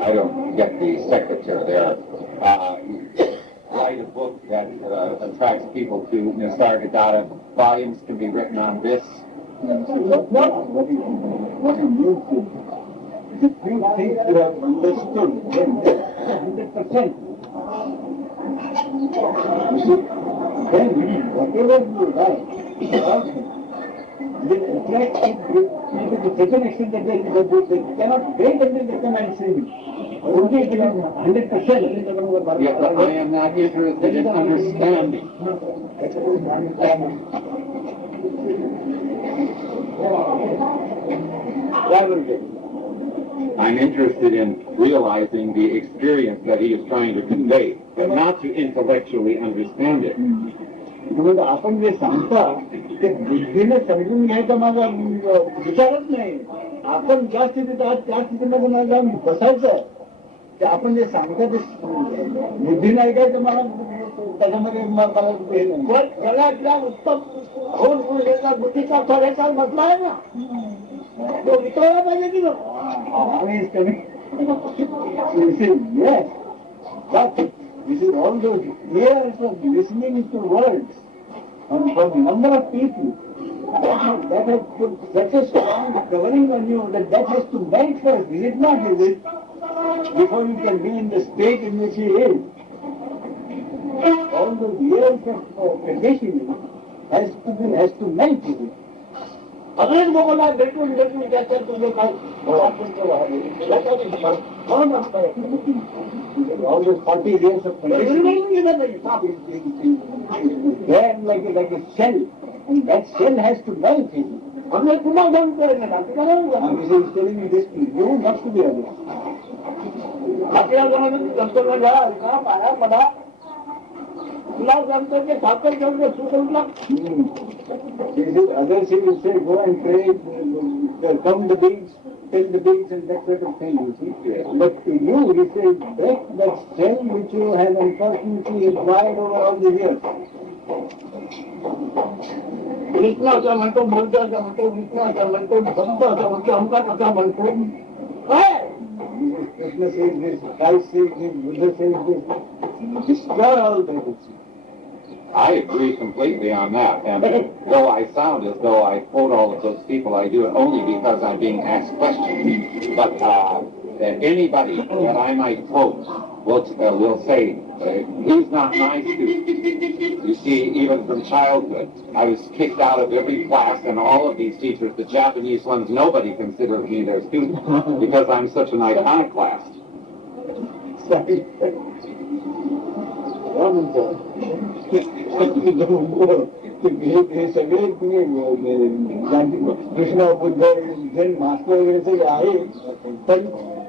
I don't get the secretary there. Write a book that attracts people to Nisargadatta. Volumes can be written on this. You think you have understood 100%. Then whatever you write, will attract people to such an extent that they cannot wait until they come and see me. Only if it is 100%. Yes, but I am not interested in understanding. I'm interested in realizing the experience that he is trying to convey, but not to intellectually understand it. म्हणजे आपण जे सांगता ते बुद्धीने समजून घ्यायचा माझा विचारच नाही. आपण ज्या स्थितीत आहात त्या स्थितीमध्ये माझा बसायचं ते आपण जे सांगता ते बुद्धीने ऐकायचं मला त्याच्यामध्ये जगातल्या उत्तम खोल पुरुषाचा बुद्धीचा थोड्याचा बसला आहे ना तो विचारला पाहिजे की yes, but this is all those years of listening to words from a number of people that has put such a strong covering on you that has to melt first. Is it not? Is it? Before you can be in the state in which he is. All those years of conditioning has to melt with it. अगलेच लोकांना भेटून त्याच्यात तुम्ही काय all those 40 years of conditioning there like a shell, and that shell has to melt in. हमने पुन्हा जाऊन telling me this, you not to be honest. आपल्या जणांना घ्या का पाया पडा गुलाब जमतो ते साखर घेऊन सुटला. Others he will say, go and pray, come the beings, tell the beings and that sort of thing, you see. But to you, he says, break that shell which you have unfortunately acquired over all the years. कृष्णाचा म्हणतो, बुद्धाचा म्हणतो, विष्णाचा म्हणतो, भक्ताचा म्हणतो, अमकाचा म्हणतो. काय? Krishna says this, Christ says this, Buddha says this. Destroy all that. I agree completely on that. And though I sound as though I quote all of those people, I do it only because I'm being asked questions. But that anybody that I might quote will say, he's not my student. You see, even from childhood, I was kicked out of every class, and all of these teachers, the Japanese ones, nobody considers me their student because I'm such an iconoclast. हे सगळे Krishna Buddha Jain master वगैरे सगळे आहे, पण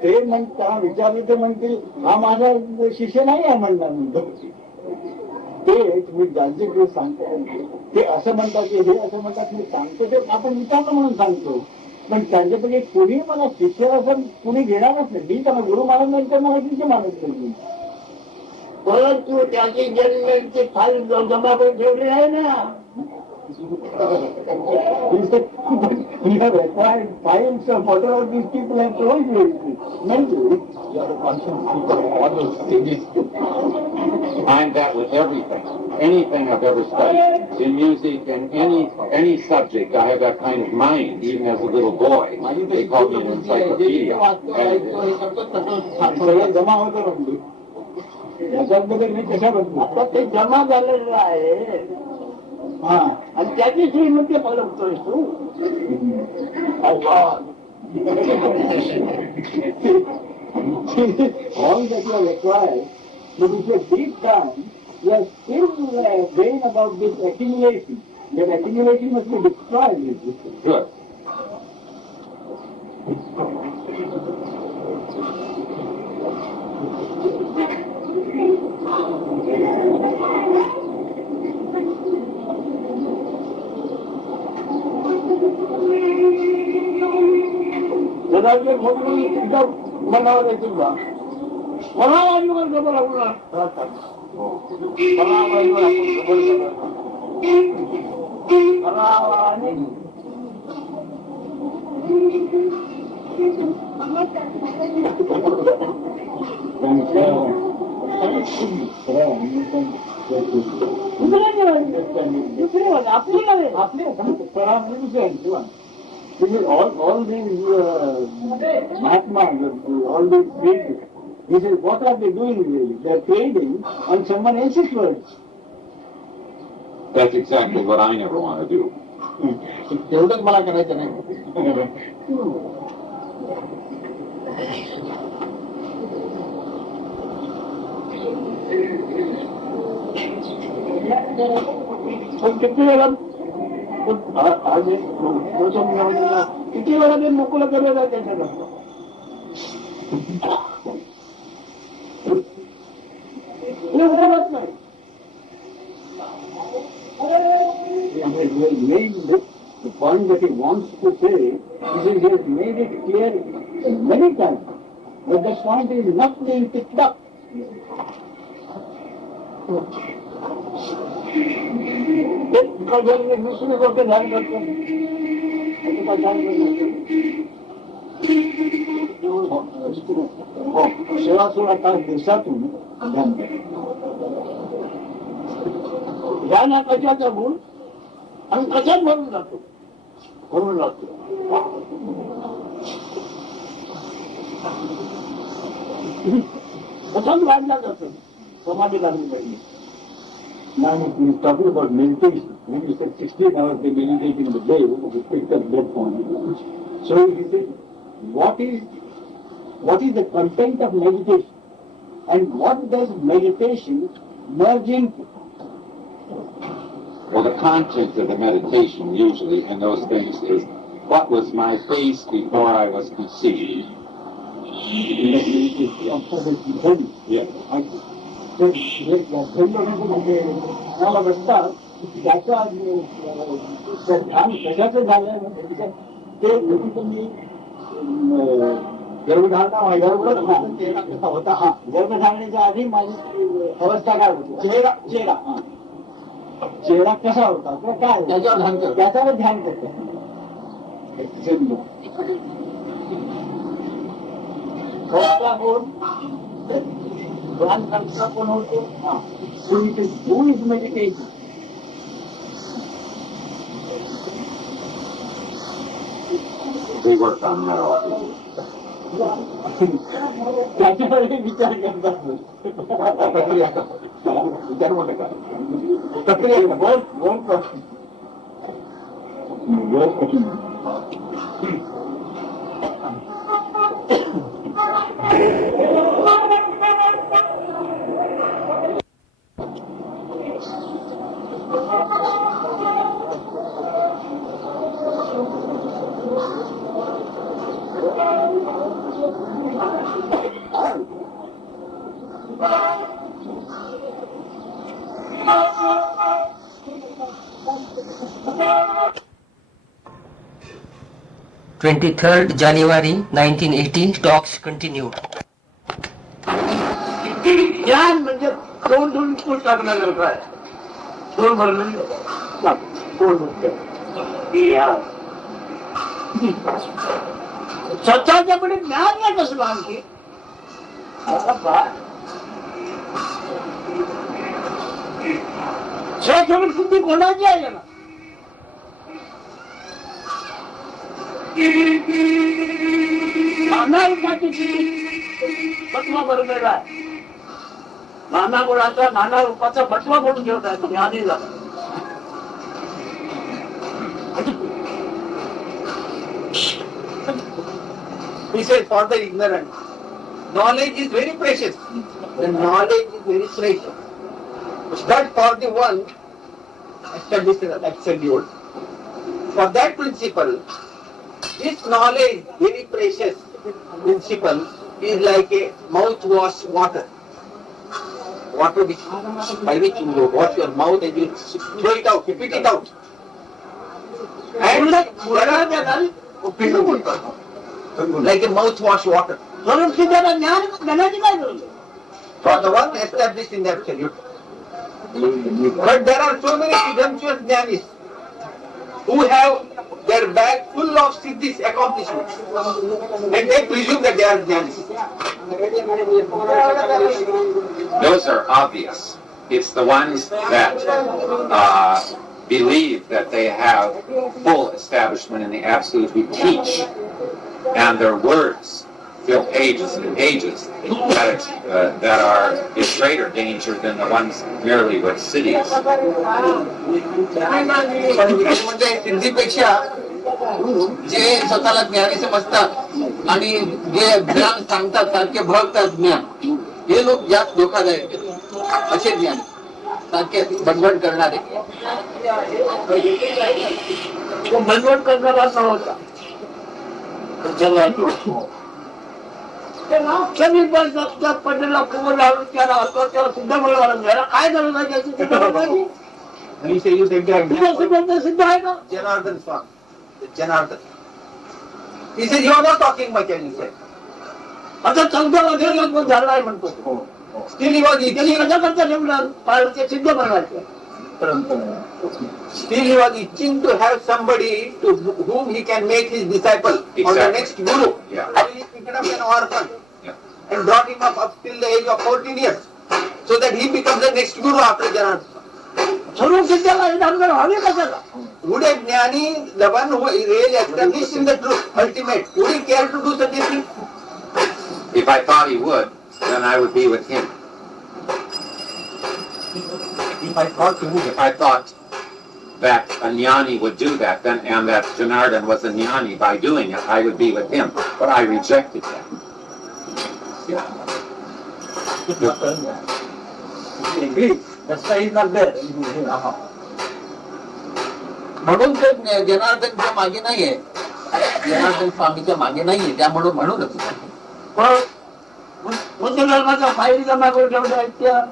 ते त्यांना विचारले ते म्हणतील हा माझा शिष्य नाही आहे म्हणणार म्हणतो. ते तुम्ही जाणते सांगतो ते असं म्हणतात की हे असं म्हणतात मी सांगतो ते आपण विचारतो म्हणून सांगतो, पण त्यांच्यापैकी कुणी मला शिष्य असं कुणी घेणारच नाही. मी त्यांना गुरु मानत नाही तर मला शिष्य मानत नाही. परंतु त्याची जन्मांची फाईल जमा करून ठेवली आहे ना. We have acquired files of whatever these people have told you. Mentally, you are a conscious people of all those things. I'm that with everything. Anything I've ever studied. In music and any subject, I have that kind of mind, even as a little boy. They call me an encyclopedia. जमा होतं म्हणजे याच्याबद्दल मी कशाबद्दल आता ते जमा झालेलं आहे. हा, आणि त्याची श्रीमंती बघतोय तू. All that you are required, but if you are deep down, you are still brain about this accumulation. That accumulation must be destroyed. Good. बनावर येतील का मला जबर all these Mahatmas, all these people, he says, what are they doing really? They are trading on someone else's words. That's exactly what I never want to do. तेवढंच मला करायचं नाही. पण किती वेळा किती वेळा ते मोकळं केलं जातं त्याच्याकडं. The point that he wants to say is he has made it clear many times, but the point is not being picked up. दुसरी गोष्ट ध्यान करतो सोळा 16 तास दिवसातून ध्यान ध्यान हा कशाचा गुण आणि कशात भरून जातो कशात वाढला जातो समाधी लागली पाहिजे. Now he's talking about meditation. When you said 16 hours they meditate in the day, we picked up that point. So he said, what is the content of meditation? And what does meditation merge into? Well, the content of the meditation usually in those things is what was my face before I was conceived. Yeah. मला वाटतात त्याचा ध्यान कशाचं झालंय ते तुम्ही गर्भधारणा कसा होता. हा, गर्भधारणेच्या आधी माझी अवस्था काय होती. चेहरा कसा होता किंवा काय त्याच्यावर ध्यान करतो. ध्यान करता पण होतो. Who is meditating? We work on that all. त्याच्याकडे विचार करतात विचार म्हणतो का प्रक्रिया बहुत 23rd January 1980 talks continued. ज्ञान म्हणजे दोन फूट टाकण्यासारखं आहे. दोन भरले स्वतःच्याकडे ज्ञान नाही कसलं आणखी स्वतःकडे बुद्धी कोणाची आहे ना नाना बटवा भरलेला आहे. नाना गुणाचा नाना रूपाचा बटवा म्हणून ठेवत आहे तुम्ही आधी झाला. He said for the ignorant, knowledge is very precious. The knowledge is very precious. But for the one established absolute, for that principle, this knowledge, very precious principle, is like a mouthwash water. Water which, by which you wash your mouth and you throw it out, spit it out. And like a mouthwash water. For the one established in the absolute. But there are so many presumptuous jnanis who have their bag full of siddhis accomplishments and they presume that they are jnanis. Those are obvious. It's the ones that believe that they have full establishment in the absolute who teach, and their words fill pages and pages that are in greater danger than the ones merely with cities. सिद्धीपेक्षा जे स्वतःला ज्ञानी समजतात आणि जे ज्ञान सांगतात सारखे भगतात ज्ञान हे लोक जास्त धोकादायक आहेत. असे ज्ञान सारखे बनवट करणारे बनवट करणारा नव्हता. कमी पण पडलेला कोवर लावून त्याला त्याला सुद्धा मिळवायला मिळाला काय गरज आहे त्याची सिद्ध आहे का Janardan Swami Janardan. He said, you are not talking much, and he said. आता 14 मध्ये लगभग झाला आहे म्हणतो. Still he was itching. कशा करता ठेवलं पाळते सिद्ध बनवायचं. Still he was itching to have somebody to whom he can make his disciple or the next guru. Yeah. And he picked up an orphan and brought him up till the age of 14 years so that he becomes the next guru after Janardhan. सर्व सिद्धाला हे हवे कशाला. Would a jnani, the one who is really established in the truth, ultimate, would he care to do such a thing? If I thought he would, then I would be with him. If I thought that a jnani would do that, then and that Janardhan was a jnani by doing it, I would be with him. But I rejected that. म्हणून ते जनार्दनच्या मागे नाहीये, जनार्दन स्वामीच्या मागे नाहीये, त्यामुळे म्हणूनच बुद्ध धर्माचा file जमा करून ठेवला त्या.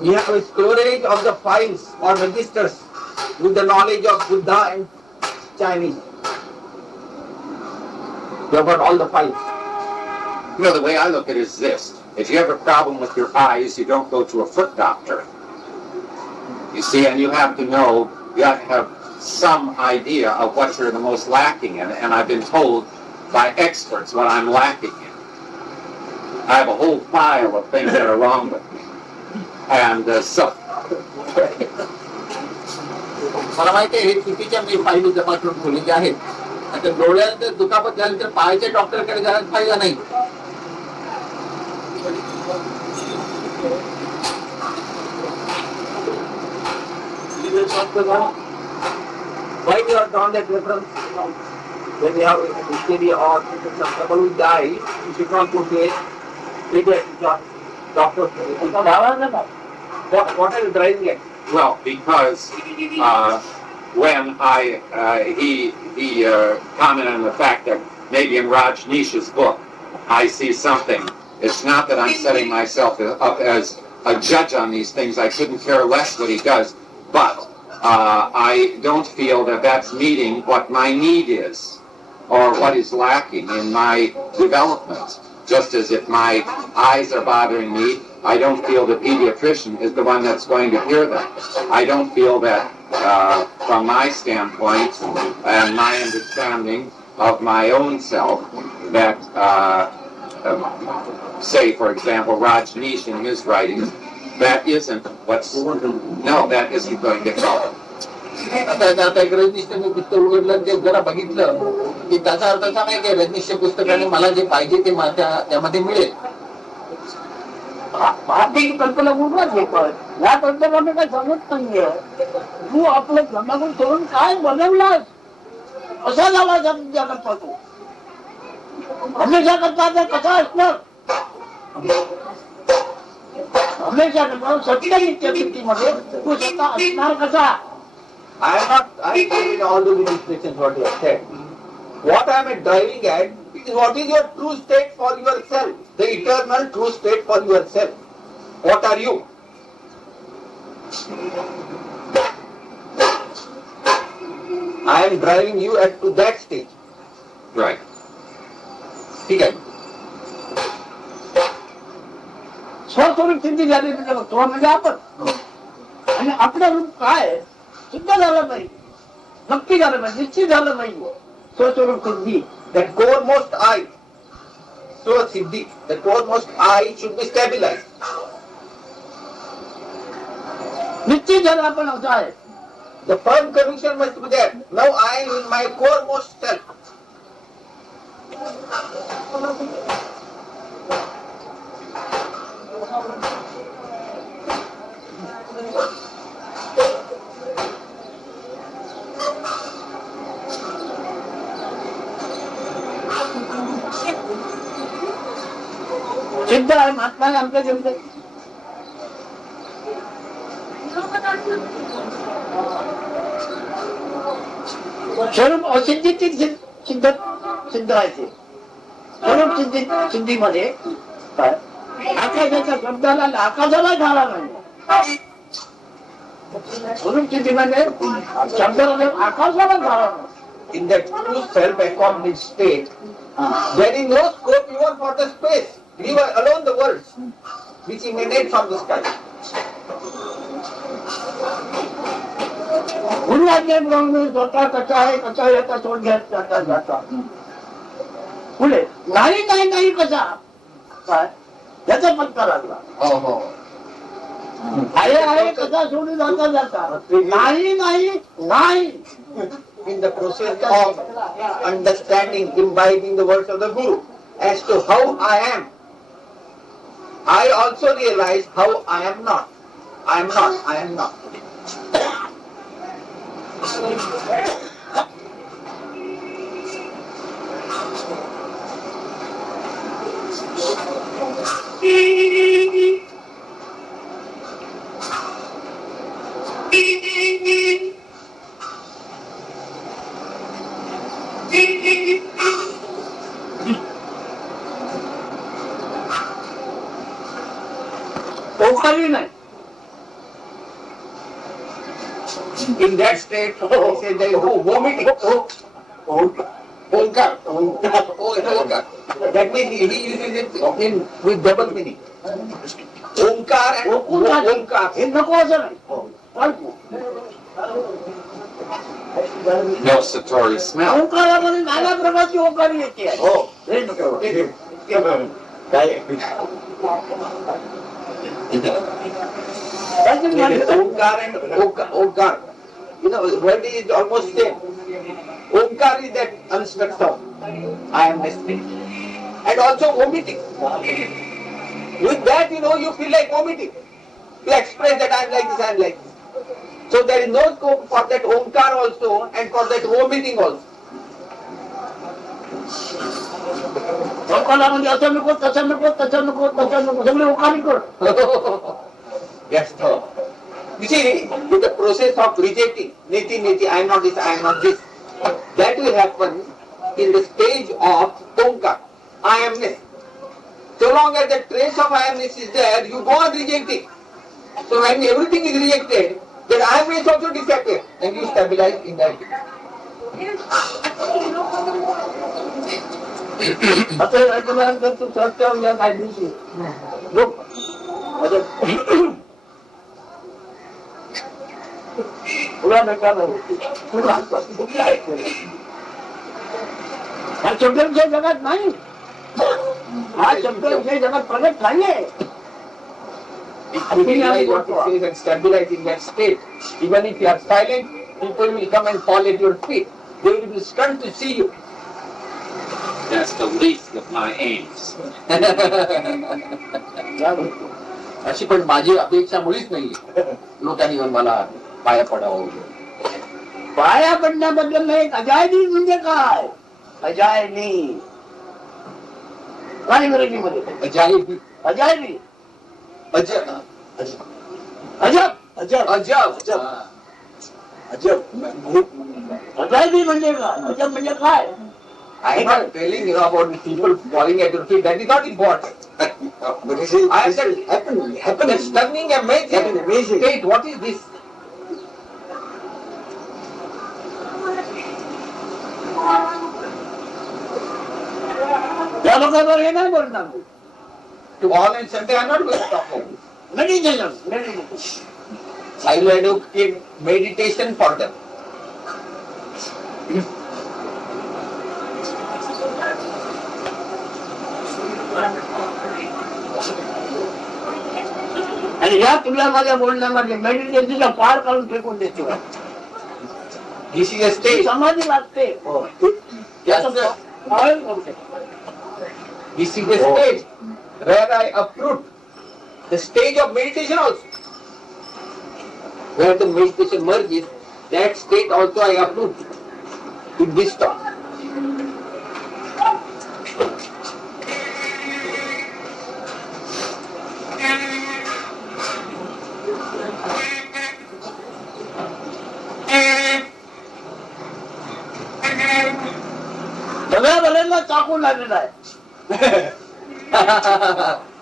We have a storage of the files or registers with the knowledge of Buddha and Chinese. We have got all the files. You know, the way I look at it is this. If you have a problem with your eyes, you don't go to a foot doctor. You see, and you have to know, you have to have some idea of what you're the most lacking in. And I've been told by experts what I'm lacking in. I have a whole file of things that are wrong with me. And so... मला माहिती आहे हे चुकीच्या मी फायली जमा करून ठेवलेल्या आहेत आता डोळ्यात जर दुखापत झाली तर पायाच्या डॉक्टरकडे जायला पाहिजे नाही. Why we are drawn that reference? When we have history or someone who died, you should not go to a pediatric doctor. What are you driving at? Well, because when he commented on the fact that maybe in Rajneesh's book I see something. It's not that I'm setting myself up as a judge on these things. I couldn't care less what he does, but I don't feel that that's meeting what my need is or what is lacking in my development. Just as if my eyes are bothering me, I don't feel the pediatrician is the one that's going to hear them. I don't feel that from my standpoint and my understanding of my own self that, say for example, Rajneesh in his writings, that isn't what's, no, that isn't going to help. आता एक रजनीशचं मी पुस्तक उघडलं ते जरा बघितलं की त्याचा अर्थ असा नाही की रजनीशच्या पुस्तकाने मला जे पाहिजे ते त्यामध्ये मिळेल. भारतीय कल्पना उडवाच हे पण या कल्पना काय समजत नाहीये. तू आपलं जन्माकडून सोडून काय बनवलास कसा झाला तुझ्या करता तू हमेशा करता कसा असणार हमेशा करता सत्य नित्यमध्ये तू स्वतः असणार कसा. I am not in all those illustrations what you have said. What I am driving at is what is your true state for yourself, the eternal true state for yourself. What are you? I am driving you to that stage. Right. ठीक आहे. स्वस्वरूप सिद्धी झाली म्हणजे आपण आणि आपलं रूप काय सिद्ध झालं नाही नक्की झालं नाही निश्चित झालं नाही स्वस्वरूप सिद्धी. That core-most I, so Siddhi, the core-most I should be stabilized. निश्चित झालं आपण असं आहे. The firm conviction must be there. Now I am in my core-most self. सिद्ध आहे महात्मा आमच्या जीवनात स्वरूप असिद्धीची सिद्ध सिद्ध आहे ते स्वरूप सिद्धीमध्ये आकाशाच्या शब्दाला आकाशाला झाला नाही. स्वरूप सिद्धीमध्ये शब्दाला आकाशाला झाला नाही. In that true self-accomplished state, there is no scope even for the space. Leave alone the worlds which emanate from the sky. गुरु आज्ञेप्रमाणे स्वतः कसा आहे कसा याचा शोध घ्यायचा जाता जाता पुढे नाही नाही नाही कसा काय याचा पत्ता लागला. हो हो आहे आहे कसा सोडून जाता जाता नाही नाही नाही. In the process of understanding, imbibing the words of the Guru as to how I am, I also realize how I am not. I am not. I am not. Omkari नाही. In that state, he says there is vomiting. Onkar Onkar That means he uses it with double meaning. Omkar and Omkar. हे नको असं नाही. No Satori smell. ओंकारामध्ये नाना प्रकारची ओंकारी येते. Oh, हे नको. Omkar and Omkar. word is almost same. Omkar is that unstruck sound. I am listening. And also vomiting. With that, you feel like vomiting. To express that I am like this, I am like this. So there is no scope for that Omkar also and for that vomiting also. म्हणजे असं नको तसं नको तसं नको तसं नको सगळे उखाणी कर. Yes, sir. You see, with the process of rejecting, neti, I am not this, I am not this, that will happen in the stage of Omkar, I amness. So long as the trace of I amness is there, you go on rejecting. So when everything is rejected, then I amness also disappear and you stabilize in that. आता ऐकल्यानंतर तू चर्चा या काय दिवशी लोक तुला नका हा शब्द विषय जगात नाही, हा शब्द विषय जगात प्रगत नाहीये. If you realize what it says and stabilize in that state, even if you are silent, people will come and fall at your feet. They will be stunned to see you. That's the least of my aims. अशी पण माझी अपेक्षा मुळीच नाही लोकांनी मला पाया पडावं. पाया पडण्याबद्दल नाही, अजायनी म्हणजे काय? अजायनी काय इंग्रजीमध्ये? अजायबी अजायनी Ajab. अजब Ajab. Ajab. अजब अजायबी म्हणजे काय? अजब म्हणजे काय? I am not telling you about the people falling at your feet. That is not important. But you see, I said, that stunning, amazing state. What is this? त्या लोकांवर हे नाही बोलणार. To all and sundry, I am not going to talk about this. Meditation. I will advocate meditation for them. आणि ह्या तुला माझ्या बोलण्यामध्ये मेडिटेशनचा पार काढून फेकून देतो. This is a state. समाधी लागते. This is the stage where I uproot. The stage of meditation also. Where the meditation merges, that state also I uproot. With this thought. सगळ्या भलेला चाकून लागलेला आहे.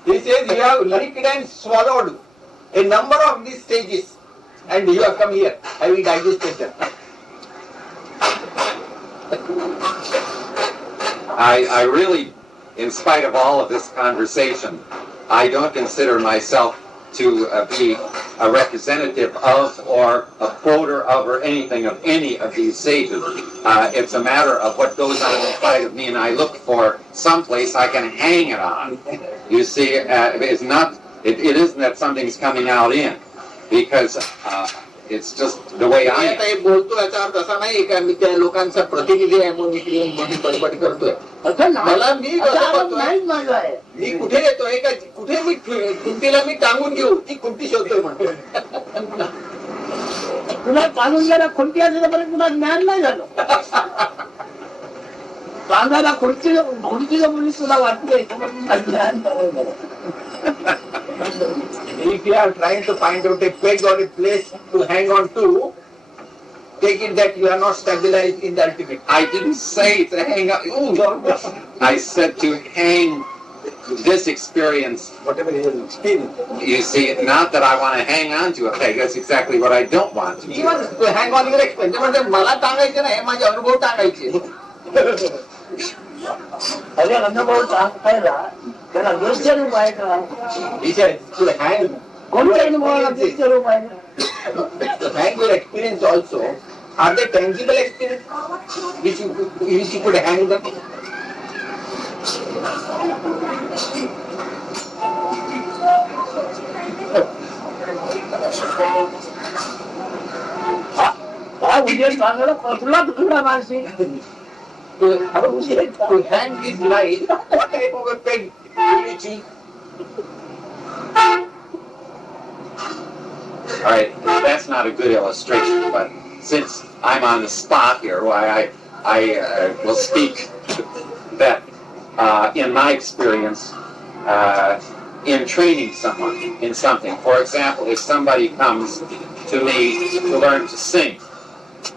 He says you have licked and swallowed a number of these stages and you have come here having digestion. I really, in spite of all of this conversation, I don't consider myself to be a representative of or a quoter of or anything of any of these sages. It's a matter of what goes on inside of me, and I look for some place I can hang it on. You see, it's not. It isn't that something's coming out in, because it's just the way I am. आता हे बोलतो याचा अर्थ असा नाही का मी त्या लोकांचा प्रतिनिधी आहे म्हणून इकडे बडबड करतोय. मला मी नाहीच माझं आहे. मी कुठे येतोय का कुठे मी खुंटीला मी टांगून घेऊ ती खुंटी शोधतोय म्हणतो. तुला काढून गेला खुर्ची असेल तर तुला ज्ञान नाही झालं. कांदाला खुर्चीचं मुली तुला वाटते ज्ञान झालं. If you are trying to find out a peg or a place to hang on to, take it that you are not stabilized in the ultimate. I didn't say to hang up. I said to hang this experience. Whatever it is, experience. You see, not that I want to hang on to a peg. That's exactly what I don't want to do. Even to hang on your experience. म्हणजे मला टांगायचे नाही माझे अनुभव टांगायचे. अरे अनुभव टाकायला त्याला दुसरं रूप आहे का? He said to hang. कोणत्या अनुभवाला दुसरं रूप आहे? To hang your experience also. Are they tangible experience which you could hang them? To hang his life, what type of a peg will you choose? All right, that's not a good illustration, but since I'm on the spot here, why I will speak that in my experience in training someone in something. For example, if somebody comes to me to learn to sing,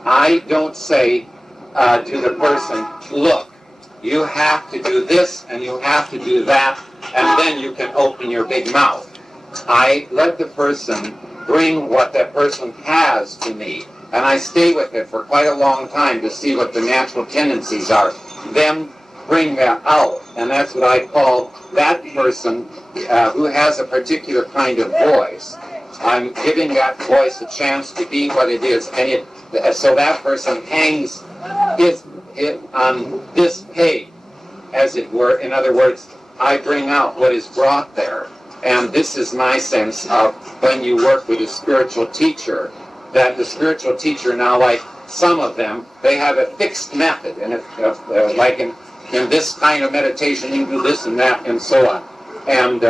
I don't say to the person, look, you have to do this and you have to do that, and then you can open your big mouth. I let the person bring what that person has to me, and I stay with it for quite a long time to see what the natural tendencies are. Then bring that out, and that's what I call that person who has a particular kind of voice. I'm giving that voice a chance to be what it is, and so that person hangs it on this peg, as it were. In other words, I bring out what is brought there. And this is my sense of when you work with a spiritual teacher, that the spiritual teacher now, like some of them, they have a fixed method. And like in this kind of meditation, you do this and that and so on. And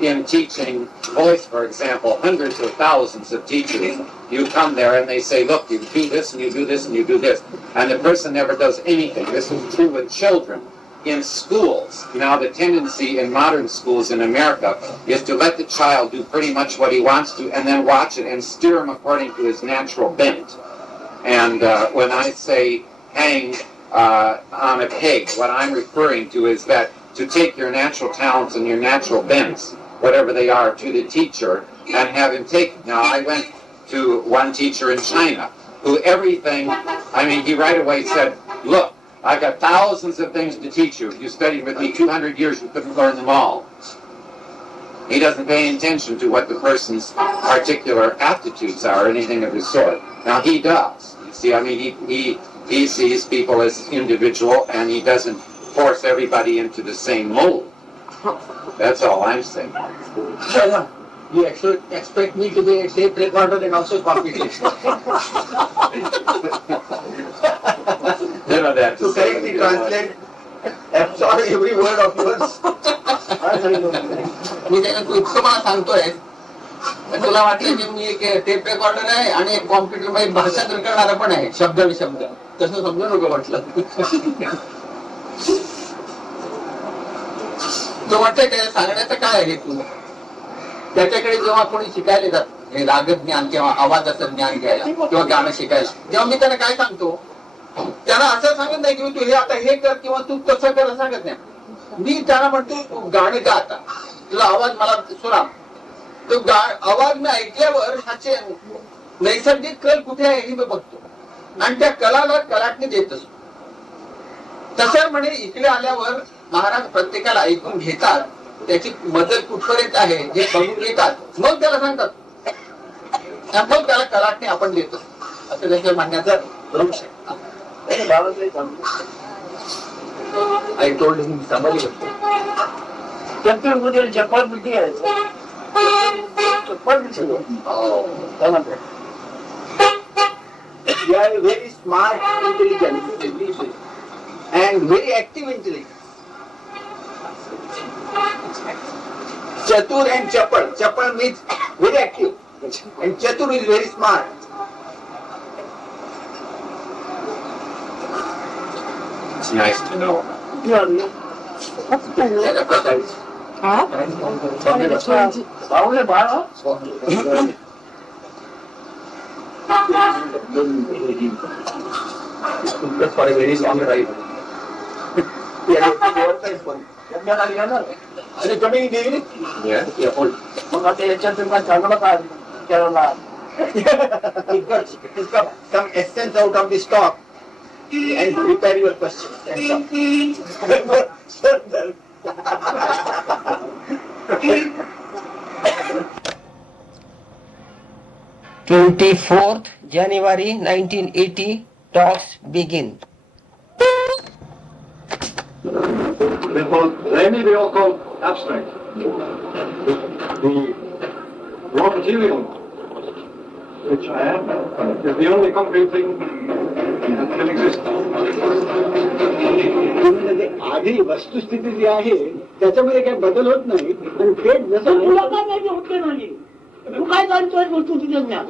in teaching voice, for example, hundreds of thousands of teachers, you come there and they say, look, you do this and you do this and you do this. And the person never does anything. This is true with children. In schools, now the tendency in modern schools in America is to let the child do pretty much what he wants to and then watch it and steer him according to his natural bent. And when I say hang on a peg, what I'm referring to is that to take your natural talents and your natural bents, whatever they are, to the teacher and have him take. Now I went to one teacher in China who everything, he right away said, look, I've got thousands of things to teach you. If you studied with me 200 years, you couldn't learn them all. He doesn't pay attention to what the person's particular aptitudes are or anything of the sort. Now he does. You see, he sees people as individual and he doesn't force everybody into the same mold. That's all I'm saying. You expect me to be a tape recorder and also copy it. That to correctly translate, absorb every word of yours. मी त्याला तू इतकं मला सांगतोय तुला वाटलं की मी एक tape recorder आहे आणि एक कॉम्प्युटर मध्ये भाषांतर करणारा पण आहे शब्द विशब्द तसं समजू नको म्हटलं तो वाटतंय त्याला सांगण्याचं काय आहे तू त्याच्याकडे जेव्हा कोणी शिकायला जात राग ज्ञान किंवा आवाजाचं ज्ञान घ्यायला किंवा गाणं शिकायला तेव्हा मी त्याला काय सांगतो त्याला असं सांगत नाही की तू हे आता हे कर किंवा तू तसं कर सांगत नाही मी त्याला म्हणतो तू गाणं गा आता तुला आवाज मला सुरा तो आवाज मी ऐकल्यावर ह्याचे नैसर्गिक कल कुठे आहे हे मी बघतो आणि त्या कलाला कलाटणी देत असतो तसं म्हणे इकडे आल्यावर महाराज प्रत्येकाला ऐकून घेतात त्याची मदत कुठपर्यंत आहे हे बघून घेतात मग त्याला सांगतात मग त्याला कलाटणी आपण देतो असं त्याच्या म्हणण्याचा दोष आहे I told him somebody चतुर्बुद्धी चपल बुद्धी आहे You are a very smart, intelligent, and very active intelligence. Chatur and chapal. Chapal means very active, and chatur is very smart. It's nice to know. That's for a very long ride. Are you coming in the evening? Yeah. Hold. He's got some essence out of the stock and prepare your questions and stuff. 24th January 1980, talks begin. They may be all called abstract. The raw material which I am, is the only concrete thing that can exist. म्हणजे आधी वस्तुस्थिती जी आहे त्याच्यामध्ये काही बदल होत नाही आणि पेट जसं तुला काय माहिती होते नाही तू काय जाणतोय वस्तुस्थिती ज्ञान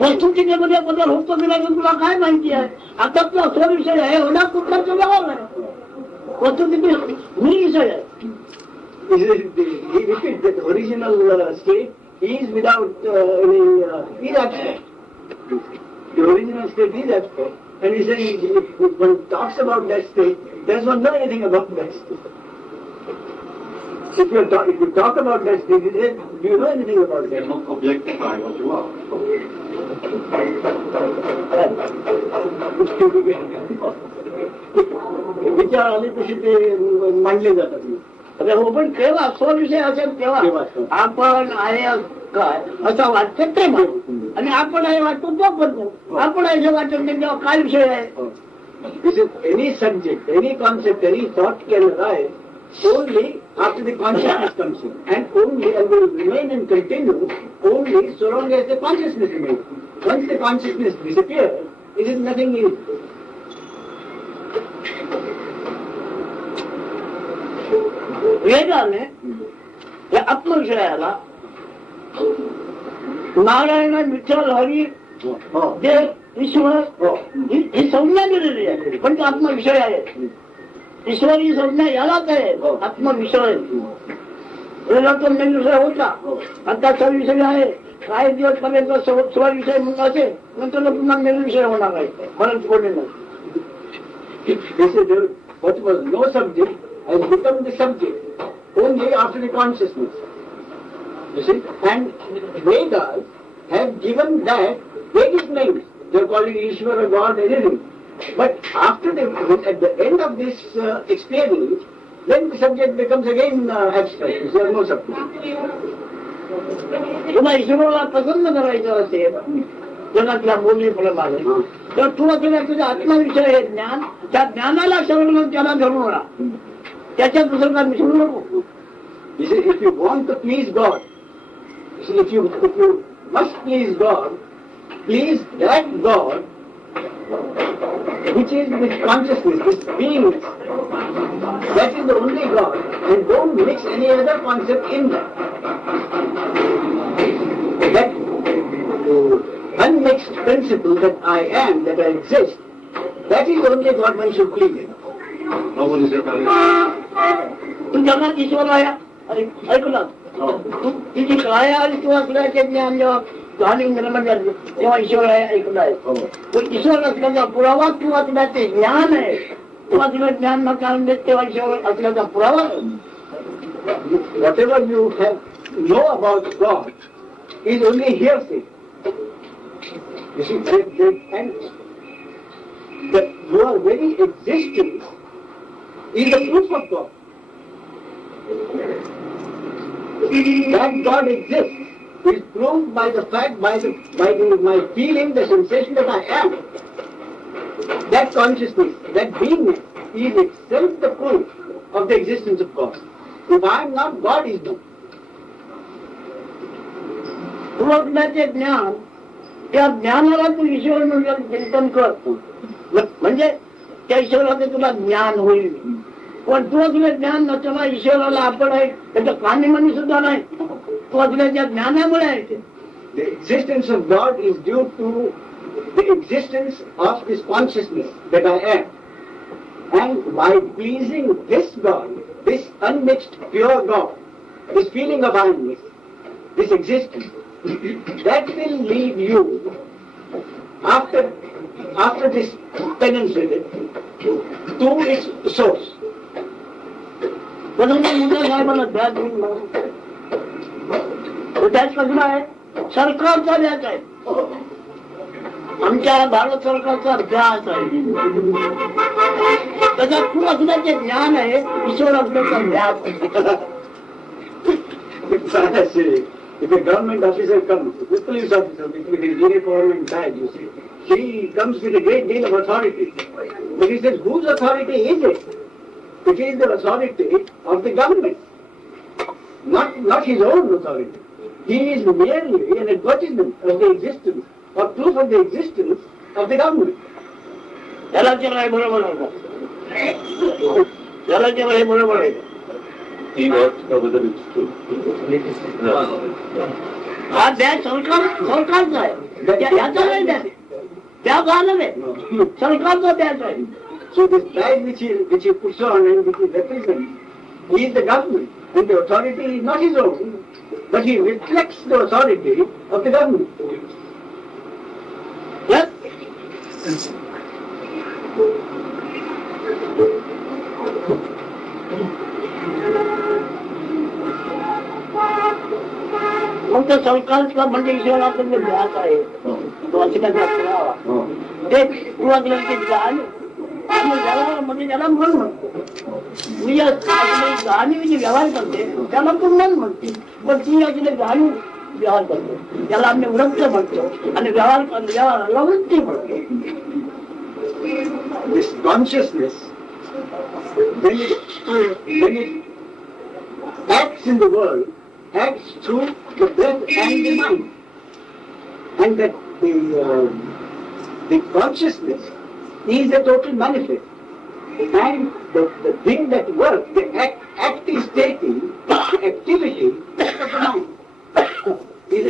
वस्तुस्थितीमध्ये बदल होतो की नाही तुला काय माहिती आहे आता तुला तो विषय आहे एवढा कुठला तुला नाही वस्तुस्थिती मी विषय आहे original state is without is abstract. The original state is abstract. And he says, if one talks about that state, does one know anything about that state? If you talk about that state, he says, do you know anything about that? You cannot objectify what you are. विचार आले तसे ते मांडले जातात अरे हो पण केव्हा स्वविषय असेल तेव्हा आपण आहे काय असं वाटतं ते म्हणून आणि आपण आहे वाटतो तो पण आपण आहे जे वाटत नाही तेव्हा काय विषय आहे this is any subject any concept any thought can rise only after the consciousness comes in and only and will remain and continue only so long as the consciousness remains. Once the consciousness disappears, it is nothing in it. वेदाने या आत्मविषयाला नारायण विठ्ठल हरी देव ईश्वर ही संज्ञा दिलेली आहे पण तो आत्मविषय आहे ईश्वर ही संज्ञा यालाच आहे आत्मविषय वेळेला तो निर्विषय होता आता सविषय आहे काही दिवस पर्यंत स्वविषय म्हणून असेल नंतर पुन्हा निर्विषय होणार आहे म्हणून कोणी नाही what was no subject has become the subject only after the consciousness. You see? And Vedas have given that various names. They are called Ishvara or God, anything. But after at the end of this experience, then the subject becomes again abstract. There is no subject. तुला ईश्वराला प्रसन्न करायचं असेल जगातल्या बोलीप्रमाणे तर तुला तुझा आत्मविषय हे ज्ञान त्या ज्ञानाला शरण त्याला धरून राहा त्याच्यात दुसरं काय मिसळू नको if you want to please god if you must please god please that god which is this consciousness, this beingness. That is the only God, and don't mix any other concept in that. That unmixed principle that I am, that I exist, that is the only God one should believe in. Nobody said that. तू जगात ईश्वर आहे ऐकलं तिची काय आणि तू असल्याचे ज्ञान जेव्हा ध्वनी निर्माण झाली तेव्हा ईश्वर आहे ऐकलं आहे पण ईश्वर असल्याचा पुरावा तू असल्याचे ज्ञान आहे तेव्हा तुला ज्ञान न कारण देत तेव्हा ईश्वर असल्याचा पुरावा whatever you have know about God is only hearsay You see, and that your very existence is the proof of God. That God exists is proved by the fact, my feeling, the sensation that I am. That consciousness, that beingness, is itself the proof of the existence of God. If I am not, God is not. पूर्वज्ञाचे ज्ञान त्या ज्ञानाला तू ईश्वर म्हणून चिंतन कर म्हणजे त्या ईश्वराचे तुला ज्ञान होईल पण तू तुला ज्ञान नसताना ईश्वराला आपण आहे त्याचं कानी म्हणी सुद्धा नाही तू असल्याच्या ज्ञानामुळे आहे The existence of God is due to the existence of this consciousness that I am. And by pleasing this God, this unmixed pure God, this feeling of I-ness, this existence, that will lead you after this penance with it to its source. म्हणून मुद्दा साहेबांना ध्यान देऊन त्याच कसला आहे सरकारचा ध्यास आहे आमच्या भारत सरकारचा ध्यास आहे त्याच्यात तू असण्याचे ज्ञान आहे ईश्वर असण्याचा ध्यास If a government officer comes, the police officer with his uniform and badge, you see, he comes with a great deal of authority. But he says, whose authority is it? It is the authority of the government, not his own authority. He is merely an advertisement of the existence, or proof of the existence of the government. याला केव्हा हे बरोबर आहे का? याला केव्हा हे बरोबर आहे का? He worked over the हा द्या सरकारचा आहे, याचा नाही द्या, त्या झालं नाही, सरकारचा द्यायचा आहे. So this pride which he puts on and which he represents, he is the government, and the authority is not his own, but he reflects the authority of the government. Yes? मग तो सरकारचा म्हणजे ईश्वराचं जे ध्यास आहे तो अचिराचा पुरावा ते पूर्वग्रंथी ज्ञान आणि ज्याला म्हणजे त्याला मन म्हणतो. मी जाणीव जी व्यवहार करते त्याला पण मन म्हणते, पण ती अजून जाणीव व्यवहार करतो त्याला आम्ही वृत्त म्हणतो आणि व्यवहाराला वृत्ती म्हणतो. This consciousness, when it acts in the world, acts through the breath and the mind, and that the consciousness is a total manifest, and the thing that works, the act is taking the activity of the mind, is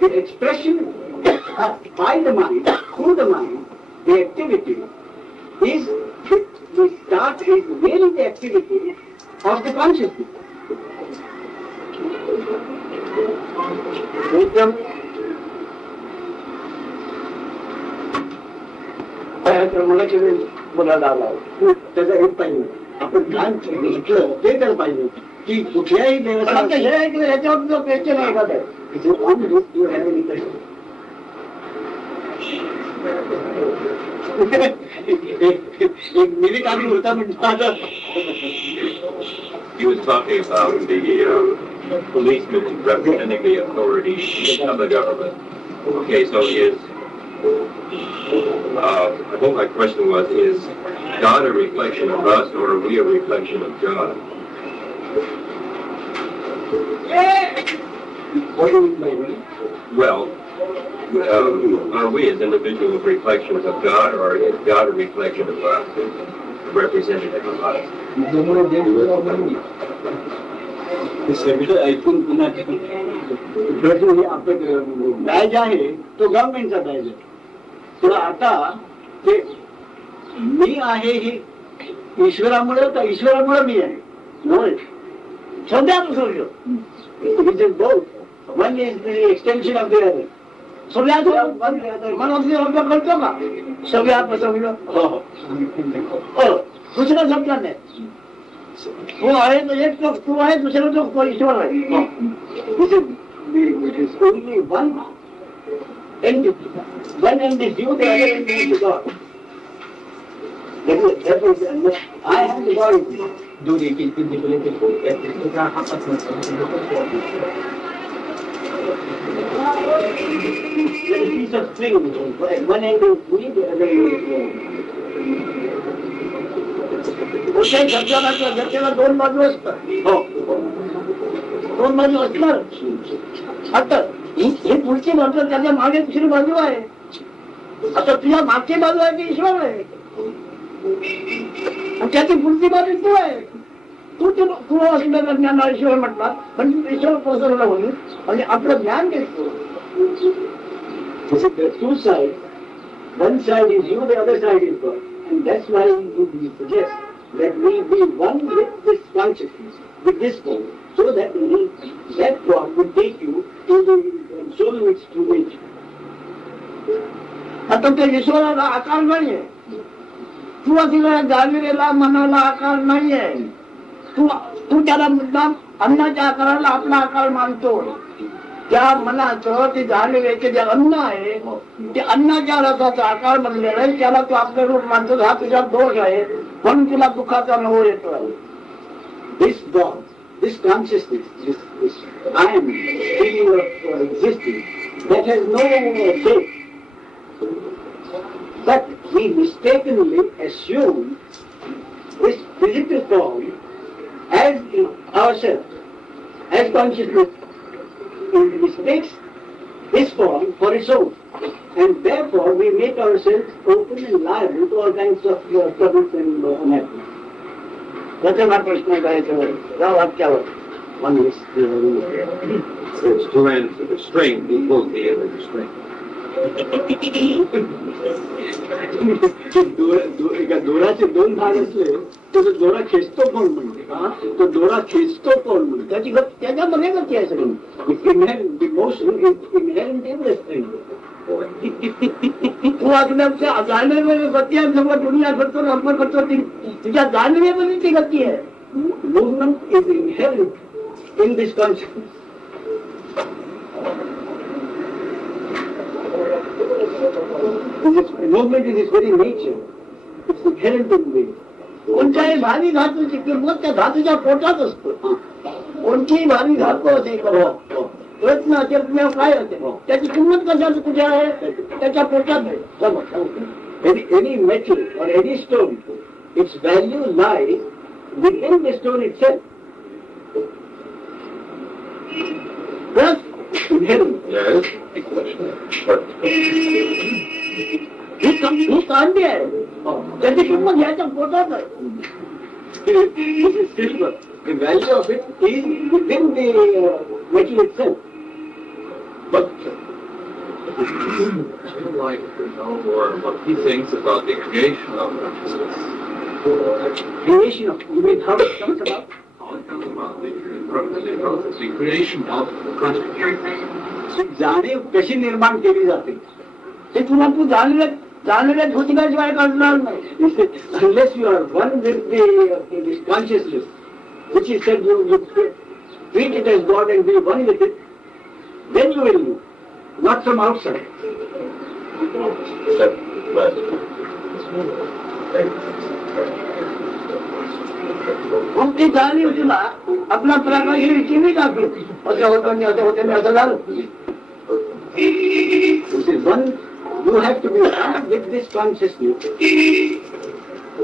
the expression by the mind, through the mind, the activity is the start is really the activity of the consciousness. बोलायला आला त्याचा एक पाहिजे आपण काय म्हटलं ते तर पाहिजे की कुठल्याही देवस्थानात याच्यावर जो क्वेश्चन आहे का एक मिनिट आधी होता म्हणजे He was talking about the policemen representing the authority of the government. Okay, so I think my question was, is God a reflection of us, or are we a reflection of God? what do you mean? Well, are we as individuals reflections of God, or is God a reflection of us, a representative of us? ऐकून पुन्हा badge आहे तो गव्हर्नमेंटचा badge आहे. तर आता ते मी आहे ही ईश्वरामुळे तर ईश्वरामुळे मी आहे. सध्या one is the extension of the other. सगळ्यात मन करतो का सगळ्यात समजलं दुसरा शब्द नाही. तू आहे तो एक तो तू आहे दुसरा तो ईश्वर आहे. only one entity, one entity, you the other entity is God. That is, I am the body. Do the piece of string, one end is me, the other is कुठल्याही शब्दाला किंवा घटनेला दोन बाजू असतात. दोन बाजू असणार. आता ही पुढची बाजू त्याच्या मागे दुसरी बाजू आहे. आता तुझ्या मागची बाजू आहे ती ईश्वर आहे आणि त्याची पुढची बाजू तू आहे. तू असलेल्या ज्ञानाला ईश्वर म्हटला पण ईश्वर पसरवला म्हणून म्हणजे आपलं ज्ञान घेतो. Two side, one side is you, the other side is god. And that's why we suggest that we be one with this consciousness, with this form, so that that form will take you to the soul its true nature. आता त्या ईश्वराला आकार नाहीये. तू असलेल्या जाणीवेला मनाला आकार नाहीये. तू त्याला मुद्दाम अन्नाच्या आकाराला आपला आकार मानतो. त्या मनाचं ते जाणीवेचे जे अन्न आहे ते अन्नाच्या रसाचा आकार बनलेला आहे. त्याला तू आपलं रूप मानतो. हा तुझा दोष आहे म्हणून तुला दुःखाचा अनुभव येतो. This god, this consciousness, this I am feeling of existing, that has no shape, but we mistakenly assume this physical form as ourselves, as consciousness. it mistakes this form for its own. And therefore we make ourselves open and liable to all kinds of troubles and unhappiness. त्याचा हा प्रश्न काय या वाक्यावर It's two ends of a string equals the end of the string. दोराचे दोन भाग असले तर दोरा खेचतो कोण म्हणते, तो दोरा खेचतो कोण म्हणते, त्याच्यामध्ये गती आहे सगळी motion inherent in the string. तू आपल्या जाणीवेमध्ये गती आहे, समोर दुनिया करतो आपण करतो, तुझ्या जाणीवेमध्ये ती गती आहे. Movement is inherent in this consciousness. Movement is its very nature. It's inherent in me. कोणत्याही भारी धातूची किंमत त्या धातूच्या पोटात असतो. कोणतीही भारी धातू असे प्रयत्न असेल किंवा काय असेल त्याची किंमत कशाची कुठे आहे, त्याच्या पोटात आहे. Any metal or any stone, its value lies within the stone itself. Plus, inherent. Yes. But ही कांडी आहे, त्याची किंमत ह्याच्या पोटात आहे. Silver. The value of it is within the metal itself. But I'd like to know more what he thinks about the creation of consciousness. Creation of, you mean how it comes about? How it comes about, the creation of consciousness. जाणीव कशी निर्माण केली जाते ते तुला तू जाणलेल्या धुतीकाशिवाय कळणार नाही. Unless you are one with this consciousness, which is said you treat it as God and be one with it, then you will move, not from outside. कोणती जाणीव तुला आपला प्रकार ही रीतीने दाखवते, असं होतं नाही असं होतं नाही असं झालं. One, you have to be one with this consciousness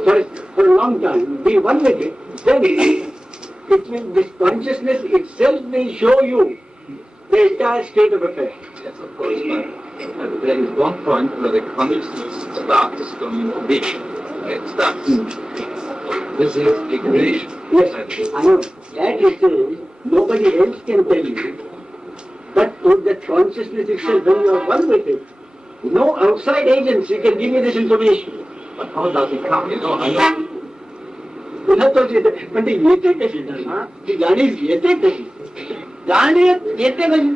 for a long time. Be one with it. Then it will, this consciousness itself will show you the entire state of affairs. Yes, of course, but there is one point where the consciousness starts from being. It starts. This is the creation. Yes, I know. That it is, nobody else can tell you. But with that consciousness itself, when you are one with it, no outside agency can give you this information. But how does it come? You know, I know. पुन्हा तोच येते, पण ती येते कशी, ती जाणीव येते कशी, जाणीव येते कशी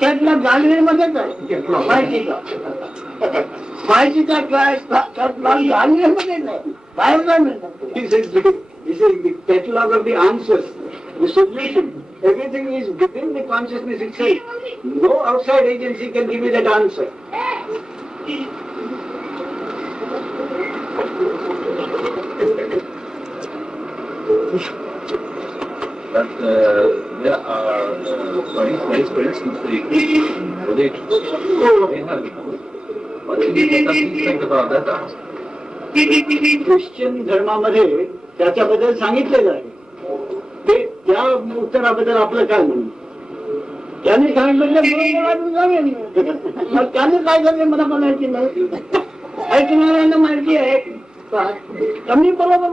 त्यातल्या जाणीवेमध्येच आहे. माहिती का माहितीचा जाणीवेमध्ये नाही, बाहेर नाही मिळतात. This is the catalog of the answers, the solution. Everything is within the consciousness itself. No outside agency can give you that answer. But there are, for instance, the religions. They have it. What do you think about that answer? Christian धर्मामध्ये त्याच्याबद्दल सांगितलेलं आहे. ते त्या उत्तराबद्दल आपलं काय म्हणणं, त्यांनी सांगितलं त्याने काय झाले मला माहिती नाही, ऐकणाऱ्यांना माहिती आहे. कमी बरोबर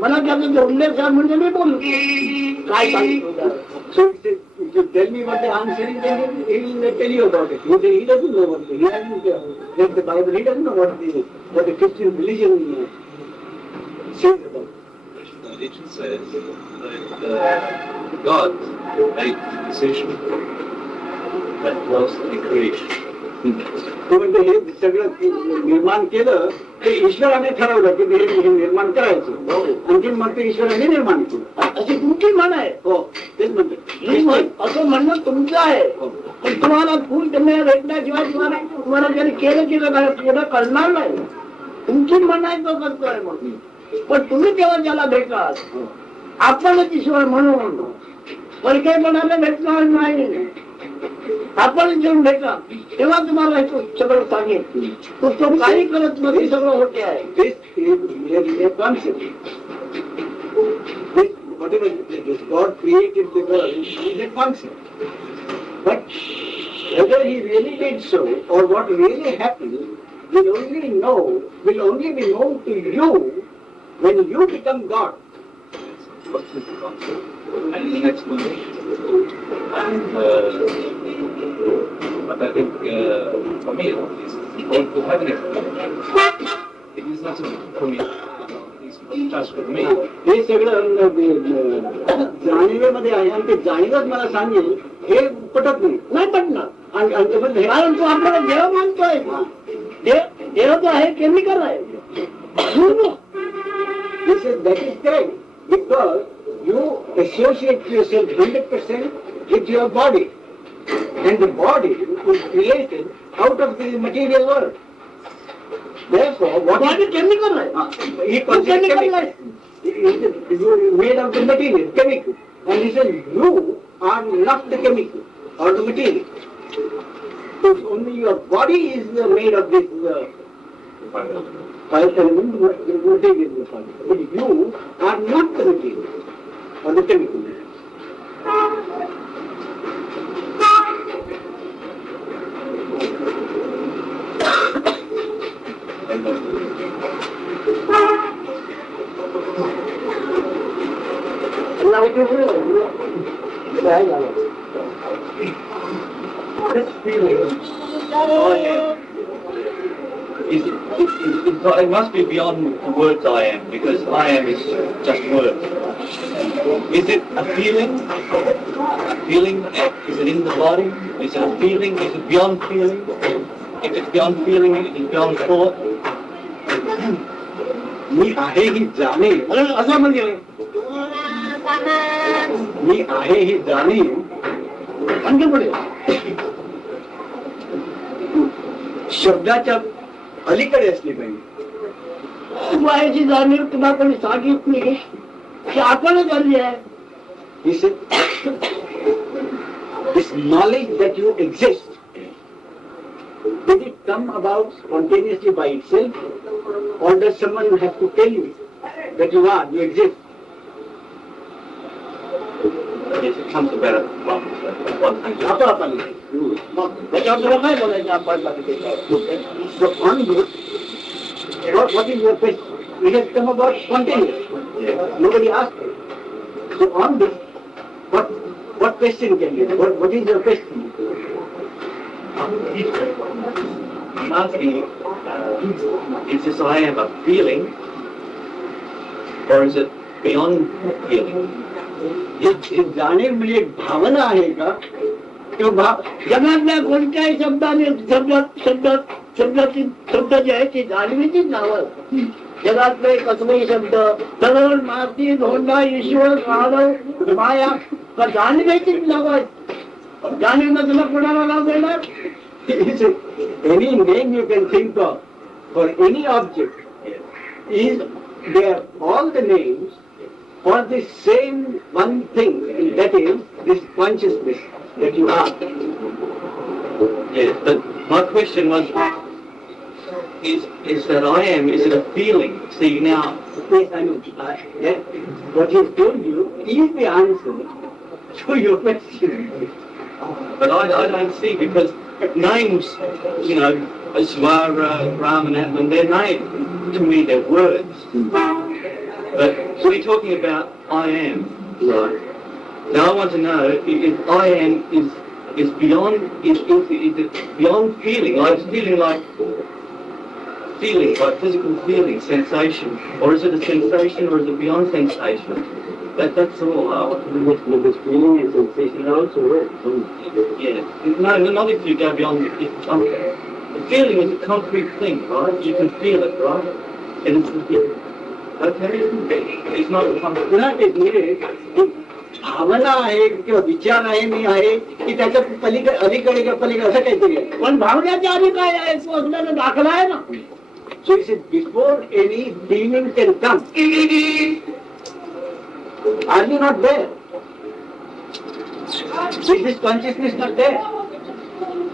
मला त्याचा उल्लेख म्हणजे मी बोललो काय सांगितलं. So tell me what the answer is, then he will tell you about it. He doesn't know what he hasn't read the Bible. He doesn't know what the Christian religion says about it. The religion says that God made the decision that was the creation. म्हणजे हे सगळं निर्माण केलं ते ईश्वराने ठरवलं की हे निर्माण करायचं, आणखी मग ते ईश्वराने निर्माण केलं अशी तुमची म्हण आहे. हो तेच म्हणते, असं म्हणणं तुमचं आहे. पण तुम्हाला फुल त्यांना भेटण्याशिवाय तुम्हाला जरी केलं कळणार नाही. तुमची म्हण आहे तो करतोय म्हणून, पण तुम्ही तेव्हा त्याला भेटाल आपणच ईश्वर म्हणून परकेपणाला भेटणार नाही. आपण जेव्हा भेटा तेव्हा तुम्हाला सगळं सांगेल. तो काही करत नाही, सगळं होते आहे. whatever this God created the world is a concept. But whether he really did so or what really happened will only be known to you when you become God. And the explanation. But I think for me at least, to have an explanation, it is not for me. It's just for me. हे सगळं जाणीवेमध्ये आहे आणि ते जाणीवच मला सांगेल हे पटत नाही पटणार आणि कारण तो आपल्याला देव मानतोय देव तो आहे केमिकल आहे that is correct because you associate yourself 100% with your body and the body is created out of the material world. Therefore, what is chemical? He calls it chemical. You made of the material, chemical. And he says, you are not the chemical or the material. So only your body is made of this five element, material. But you are not the material or the chemical. This feeling it must be beyond the words I am, because I am is just words. Is it a feeling? A feeling? Is it in the body? Is it a feeling? Is it beyond feeling? If it's beyond feeling, it is beyond thought. मी आहे ही जाणीव असं म्हणजे मी आहे ही जाणीव आणखी पुढे शब्दाच्या अलीकडे असली पाहिजे तू आहेची जाणीव तुला कोणी सांगितली की आपणच आली आहे this knowledge that you exist did it come about spontaneously by itself or does someone have to tell you that you exist? Yes, it comes about one thing. So on this, what is your question? It has come about spontaneously. Nobody asked it. So on this, what question can you? What is your question? I'm asking you, is this I am a feeling, or is it beyond feeling? जाणीव म्हणजे एक भावना आहे का किंवा जगातल्या कोणत्याही शब्दाने शब्द जे आहे ते जाणीवेचीच नावं जगातले कसलेही शब्द सरळ माती धोंडा ईश्वर मानव माया जाणीवेचीच नावं आहेत जाणीवनं तुला कोणाला नाव देणार any name you can think of for any object is they are all the names for the same one thing, and that is this consciousness that you are. Yes, but my question was, is that I am, is it a feeling? See now, Yes, I know. What he told you is the answer to your question. but I don't see, because names, you know, Aswara, Ram and Atman, they're names. To me, they're words. But so we're talking about I am. Right. Now I want to know if I am is beyond, is it beyond feeling? Like feeling like physical feeling, sensation, or is it a sensation, or is it beyond sensation? That's all. This feeling and sensation are also words. Yeah. No, not if you go beyond. The feeling is a concrete thing, right? You can feel it, right? And okay. It's not a concrete. पुन्हा ते भावना आहे किंवा विचार आहे मी आहे की त्याच्या अलीकडे किंवा पलीकडे असं काहीतरी आहे पण भावनेच्या आधी काय आहे तो असल्याचा दाखला आहे ना so it is before any feeling can come are you not there is this consciousness not there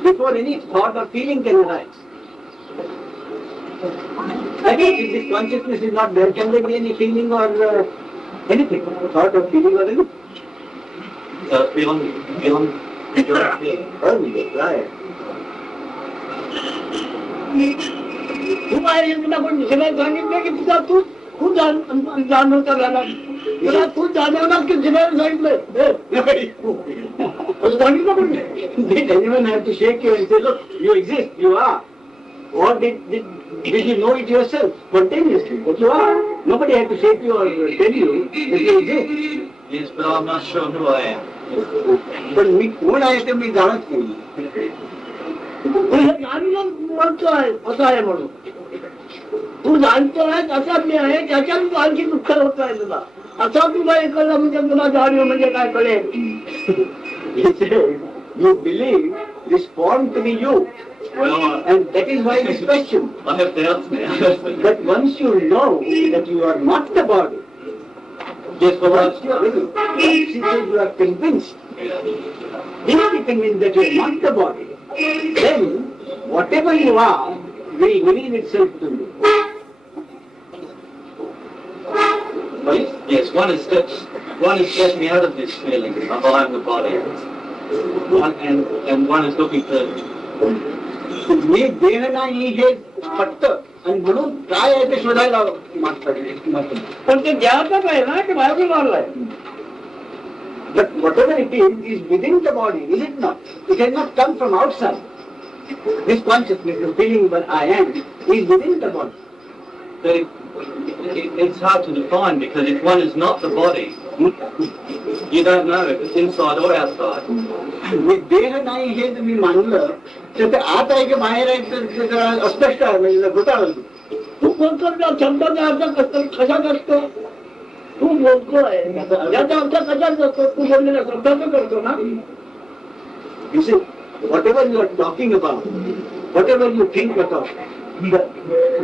before any thought or feeling can arise Again, if this consciousness is not there, can there be any feeling or Anything, thought or feeling or anything. beyond feeling. Right. तुम्हाला तुला पण दुसऱ्या सांगितलं की तुझा तू खूप जाणवता झाला तुला तू जाणवणार की दुसऱ्याला सांगितलं सांगितलं पण anyone have to shake you and say, look, you exist, you are. Or did you know it yourself spontaneously that you are? Nobody had to shake you or tell you that you exist. Yes, but I'm not sure who I am. पण मी कोण आहे ते मी जाणत नाही. म्हणतो आहे असं आहे म्हणून तू जाणतो आहे असा मी आहे त्याच्यात तू आणखी दुःख होत आहे तुला असा तुला हे कळलं म्हणजे तुला जाणीव म्हणजे काय कळेल. You believe this form to be you, and that is why this question. I have doubts now. But once you know that you are not the body, Yes, but once you are convinced, deeply convinced that you are not the body, then whatever you are will reveal itself to you. yes, one is getting out of this feeling of I am the body. And one is looking for. मी देह नाही हे पटतं आणि म्हणून काय आहे ते शोधायला मागतात पण ते द्यायचं आहे ना ते बाहेरून मारलंय. But whatever it is within the body, is it not? It has not come from outside. This consciousness, the feeling that I am, is within the body. It's hard to define because if one is not the body, you don't know if it's inside or outside. मी देह नाही हे जर मी मानलं तर ते आत आहे की बाहेर आहे तर जरा अस्पष्ट आहे म्हणजे घोटाळा. तू बोलतो शब्दाचा अर्थ कशात असतो तू बोलतोय याचा अर्थ कशात असतो तू बोललेला शब्दाचा करतो ना. You see, whatever you are talking about, whatever you think about,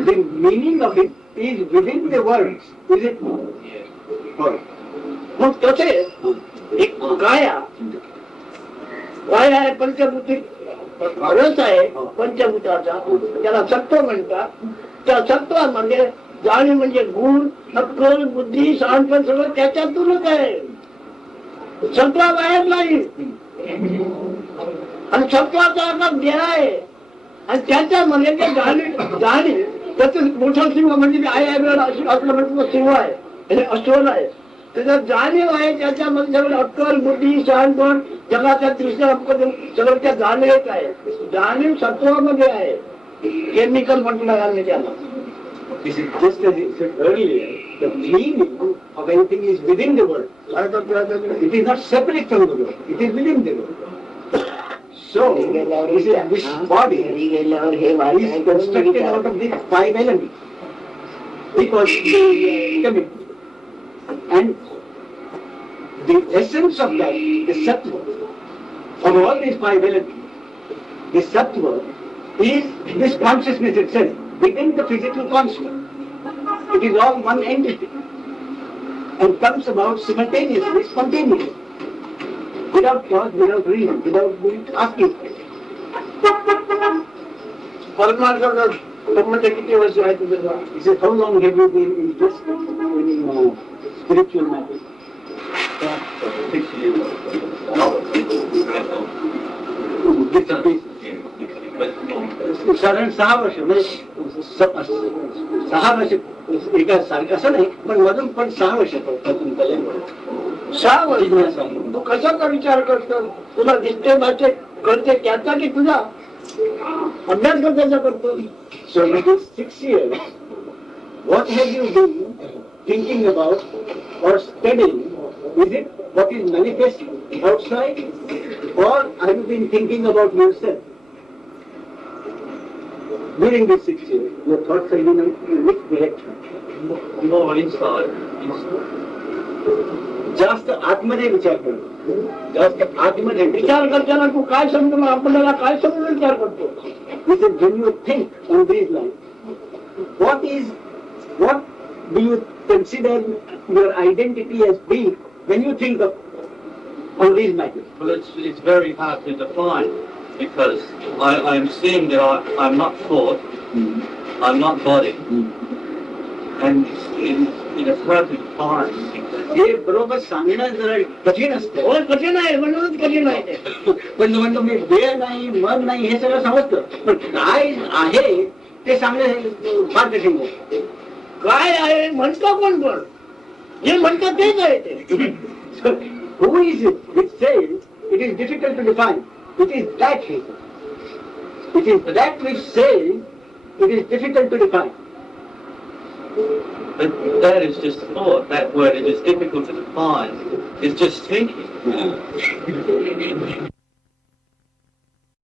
the meaning of it is within the words, is it not? मग तसे एक काया आहे पंचभूती रस आहे पंचभूताचा त्याला सत्व म्हणतात. त्या सत्वामध्ये जाणीव म्हणजे गुण अक्कल बुद्धी शहाणपण सगळं त्याच्यातूनच आहे. सत्वा बाहेर नाही आणि सत्वाचा अर्थ देह आहे आणि त्याच्यामध्ये ते जाणीव त्याचं मोठा सिंह म्हणजे मी आहे असलं म्हणजे सिंह आहे अस्वल आहे त्याच्यात जाणीव आहे त्याच्यामध्ये सगळं अक्कल बुद्धी शहाणपण जगाच्या दृष्टीने सगळं त्या जाणीवेत आहे. जाणीव सत्वामध्ये आहे. केमिकल म्हटलं घालणे त्याला. This is just as I said earlier, the meaning of anything is within the world. It is not separate from the world. It is within the world. So, this body is constructed out of these 5 elements. Because and the essence of that, the sattva, of all these 5 elements, the sattva is this consciousness itself. Within the physical construct, it is all one entity and comes about simultaneously, spontaneously, without cause, without reason, without asking. Paramartha Brahmacharya किती वर्ष आहे तुझं? He said, how long have you been interested in spiritual matters? 6 years. साधारण 6 वर्ष म्हणजे 6 वर्ष एका सारखं असं नाही पण मधून पण 6 वर्ष 6 वर्ष तू कशाचा विचार करतो तुला दिसते भाषे करते त्याचा की तुझा अभ्यास करण्याचा करतो. So in these 6 years, what have you been thinking about or studying? Is it what is manifest outside or have you been thinking about yourself? During these 6 years, your thoughts are in which direction? More inside. जास्त आतमध्ये विचार करतो. जास्त आतमध्ये विचार करताना तू काय समजून आपल्याला काय समजून विचार करतो. When you think on these lines, what do you consider your identity as being when you think of on these matters? Well, it's very hard to define because I am seeing that I'm not thought, I'm not body, and it is hard to define हे बरोबर सांगणं जरा कठीण असतं. हो, कठीण आहे, म्हणूनच कठीण आहे ते. पण म्हणतो मी देह नाही, मन नाही, हे सगळं समजतं, पण काय आहे ते सांगणं फार कठीण आहे. काय आहे म्हणतं कोण पण, जे म्हणतात तेच आहे ते. Who is it which says it is difficult to define? It is that he. It is that which says it is difficult to define. But that is just thought. That word, it is difficult to define. It's just thinking.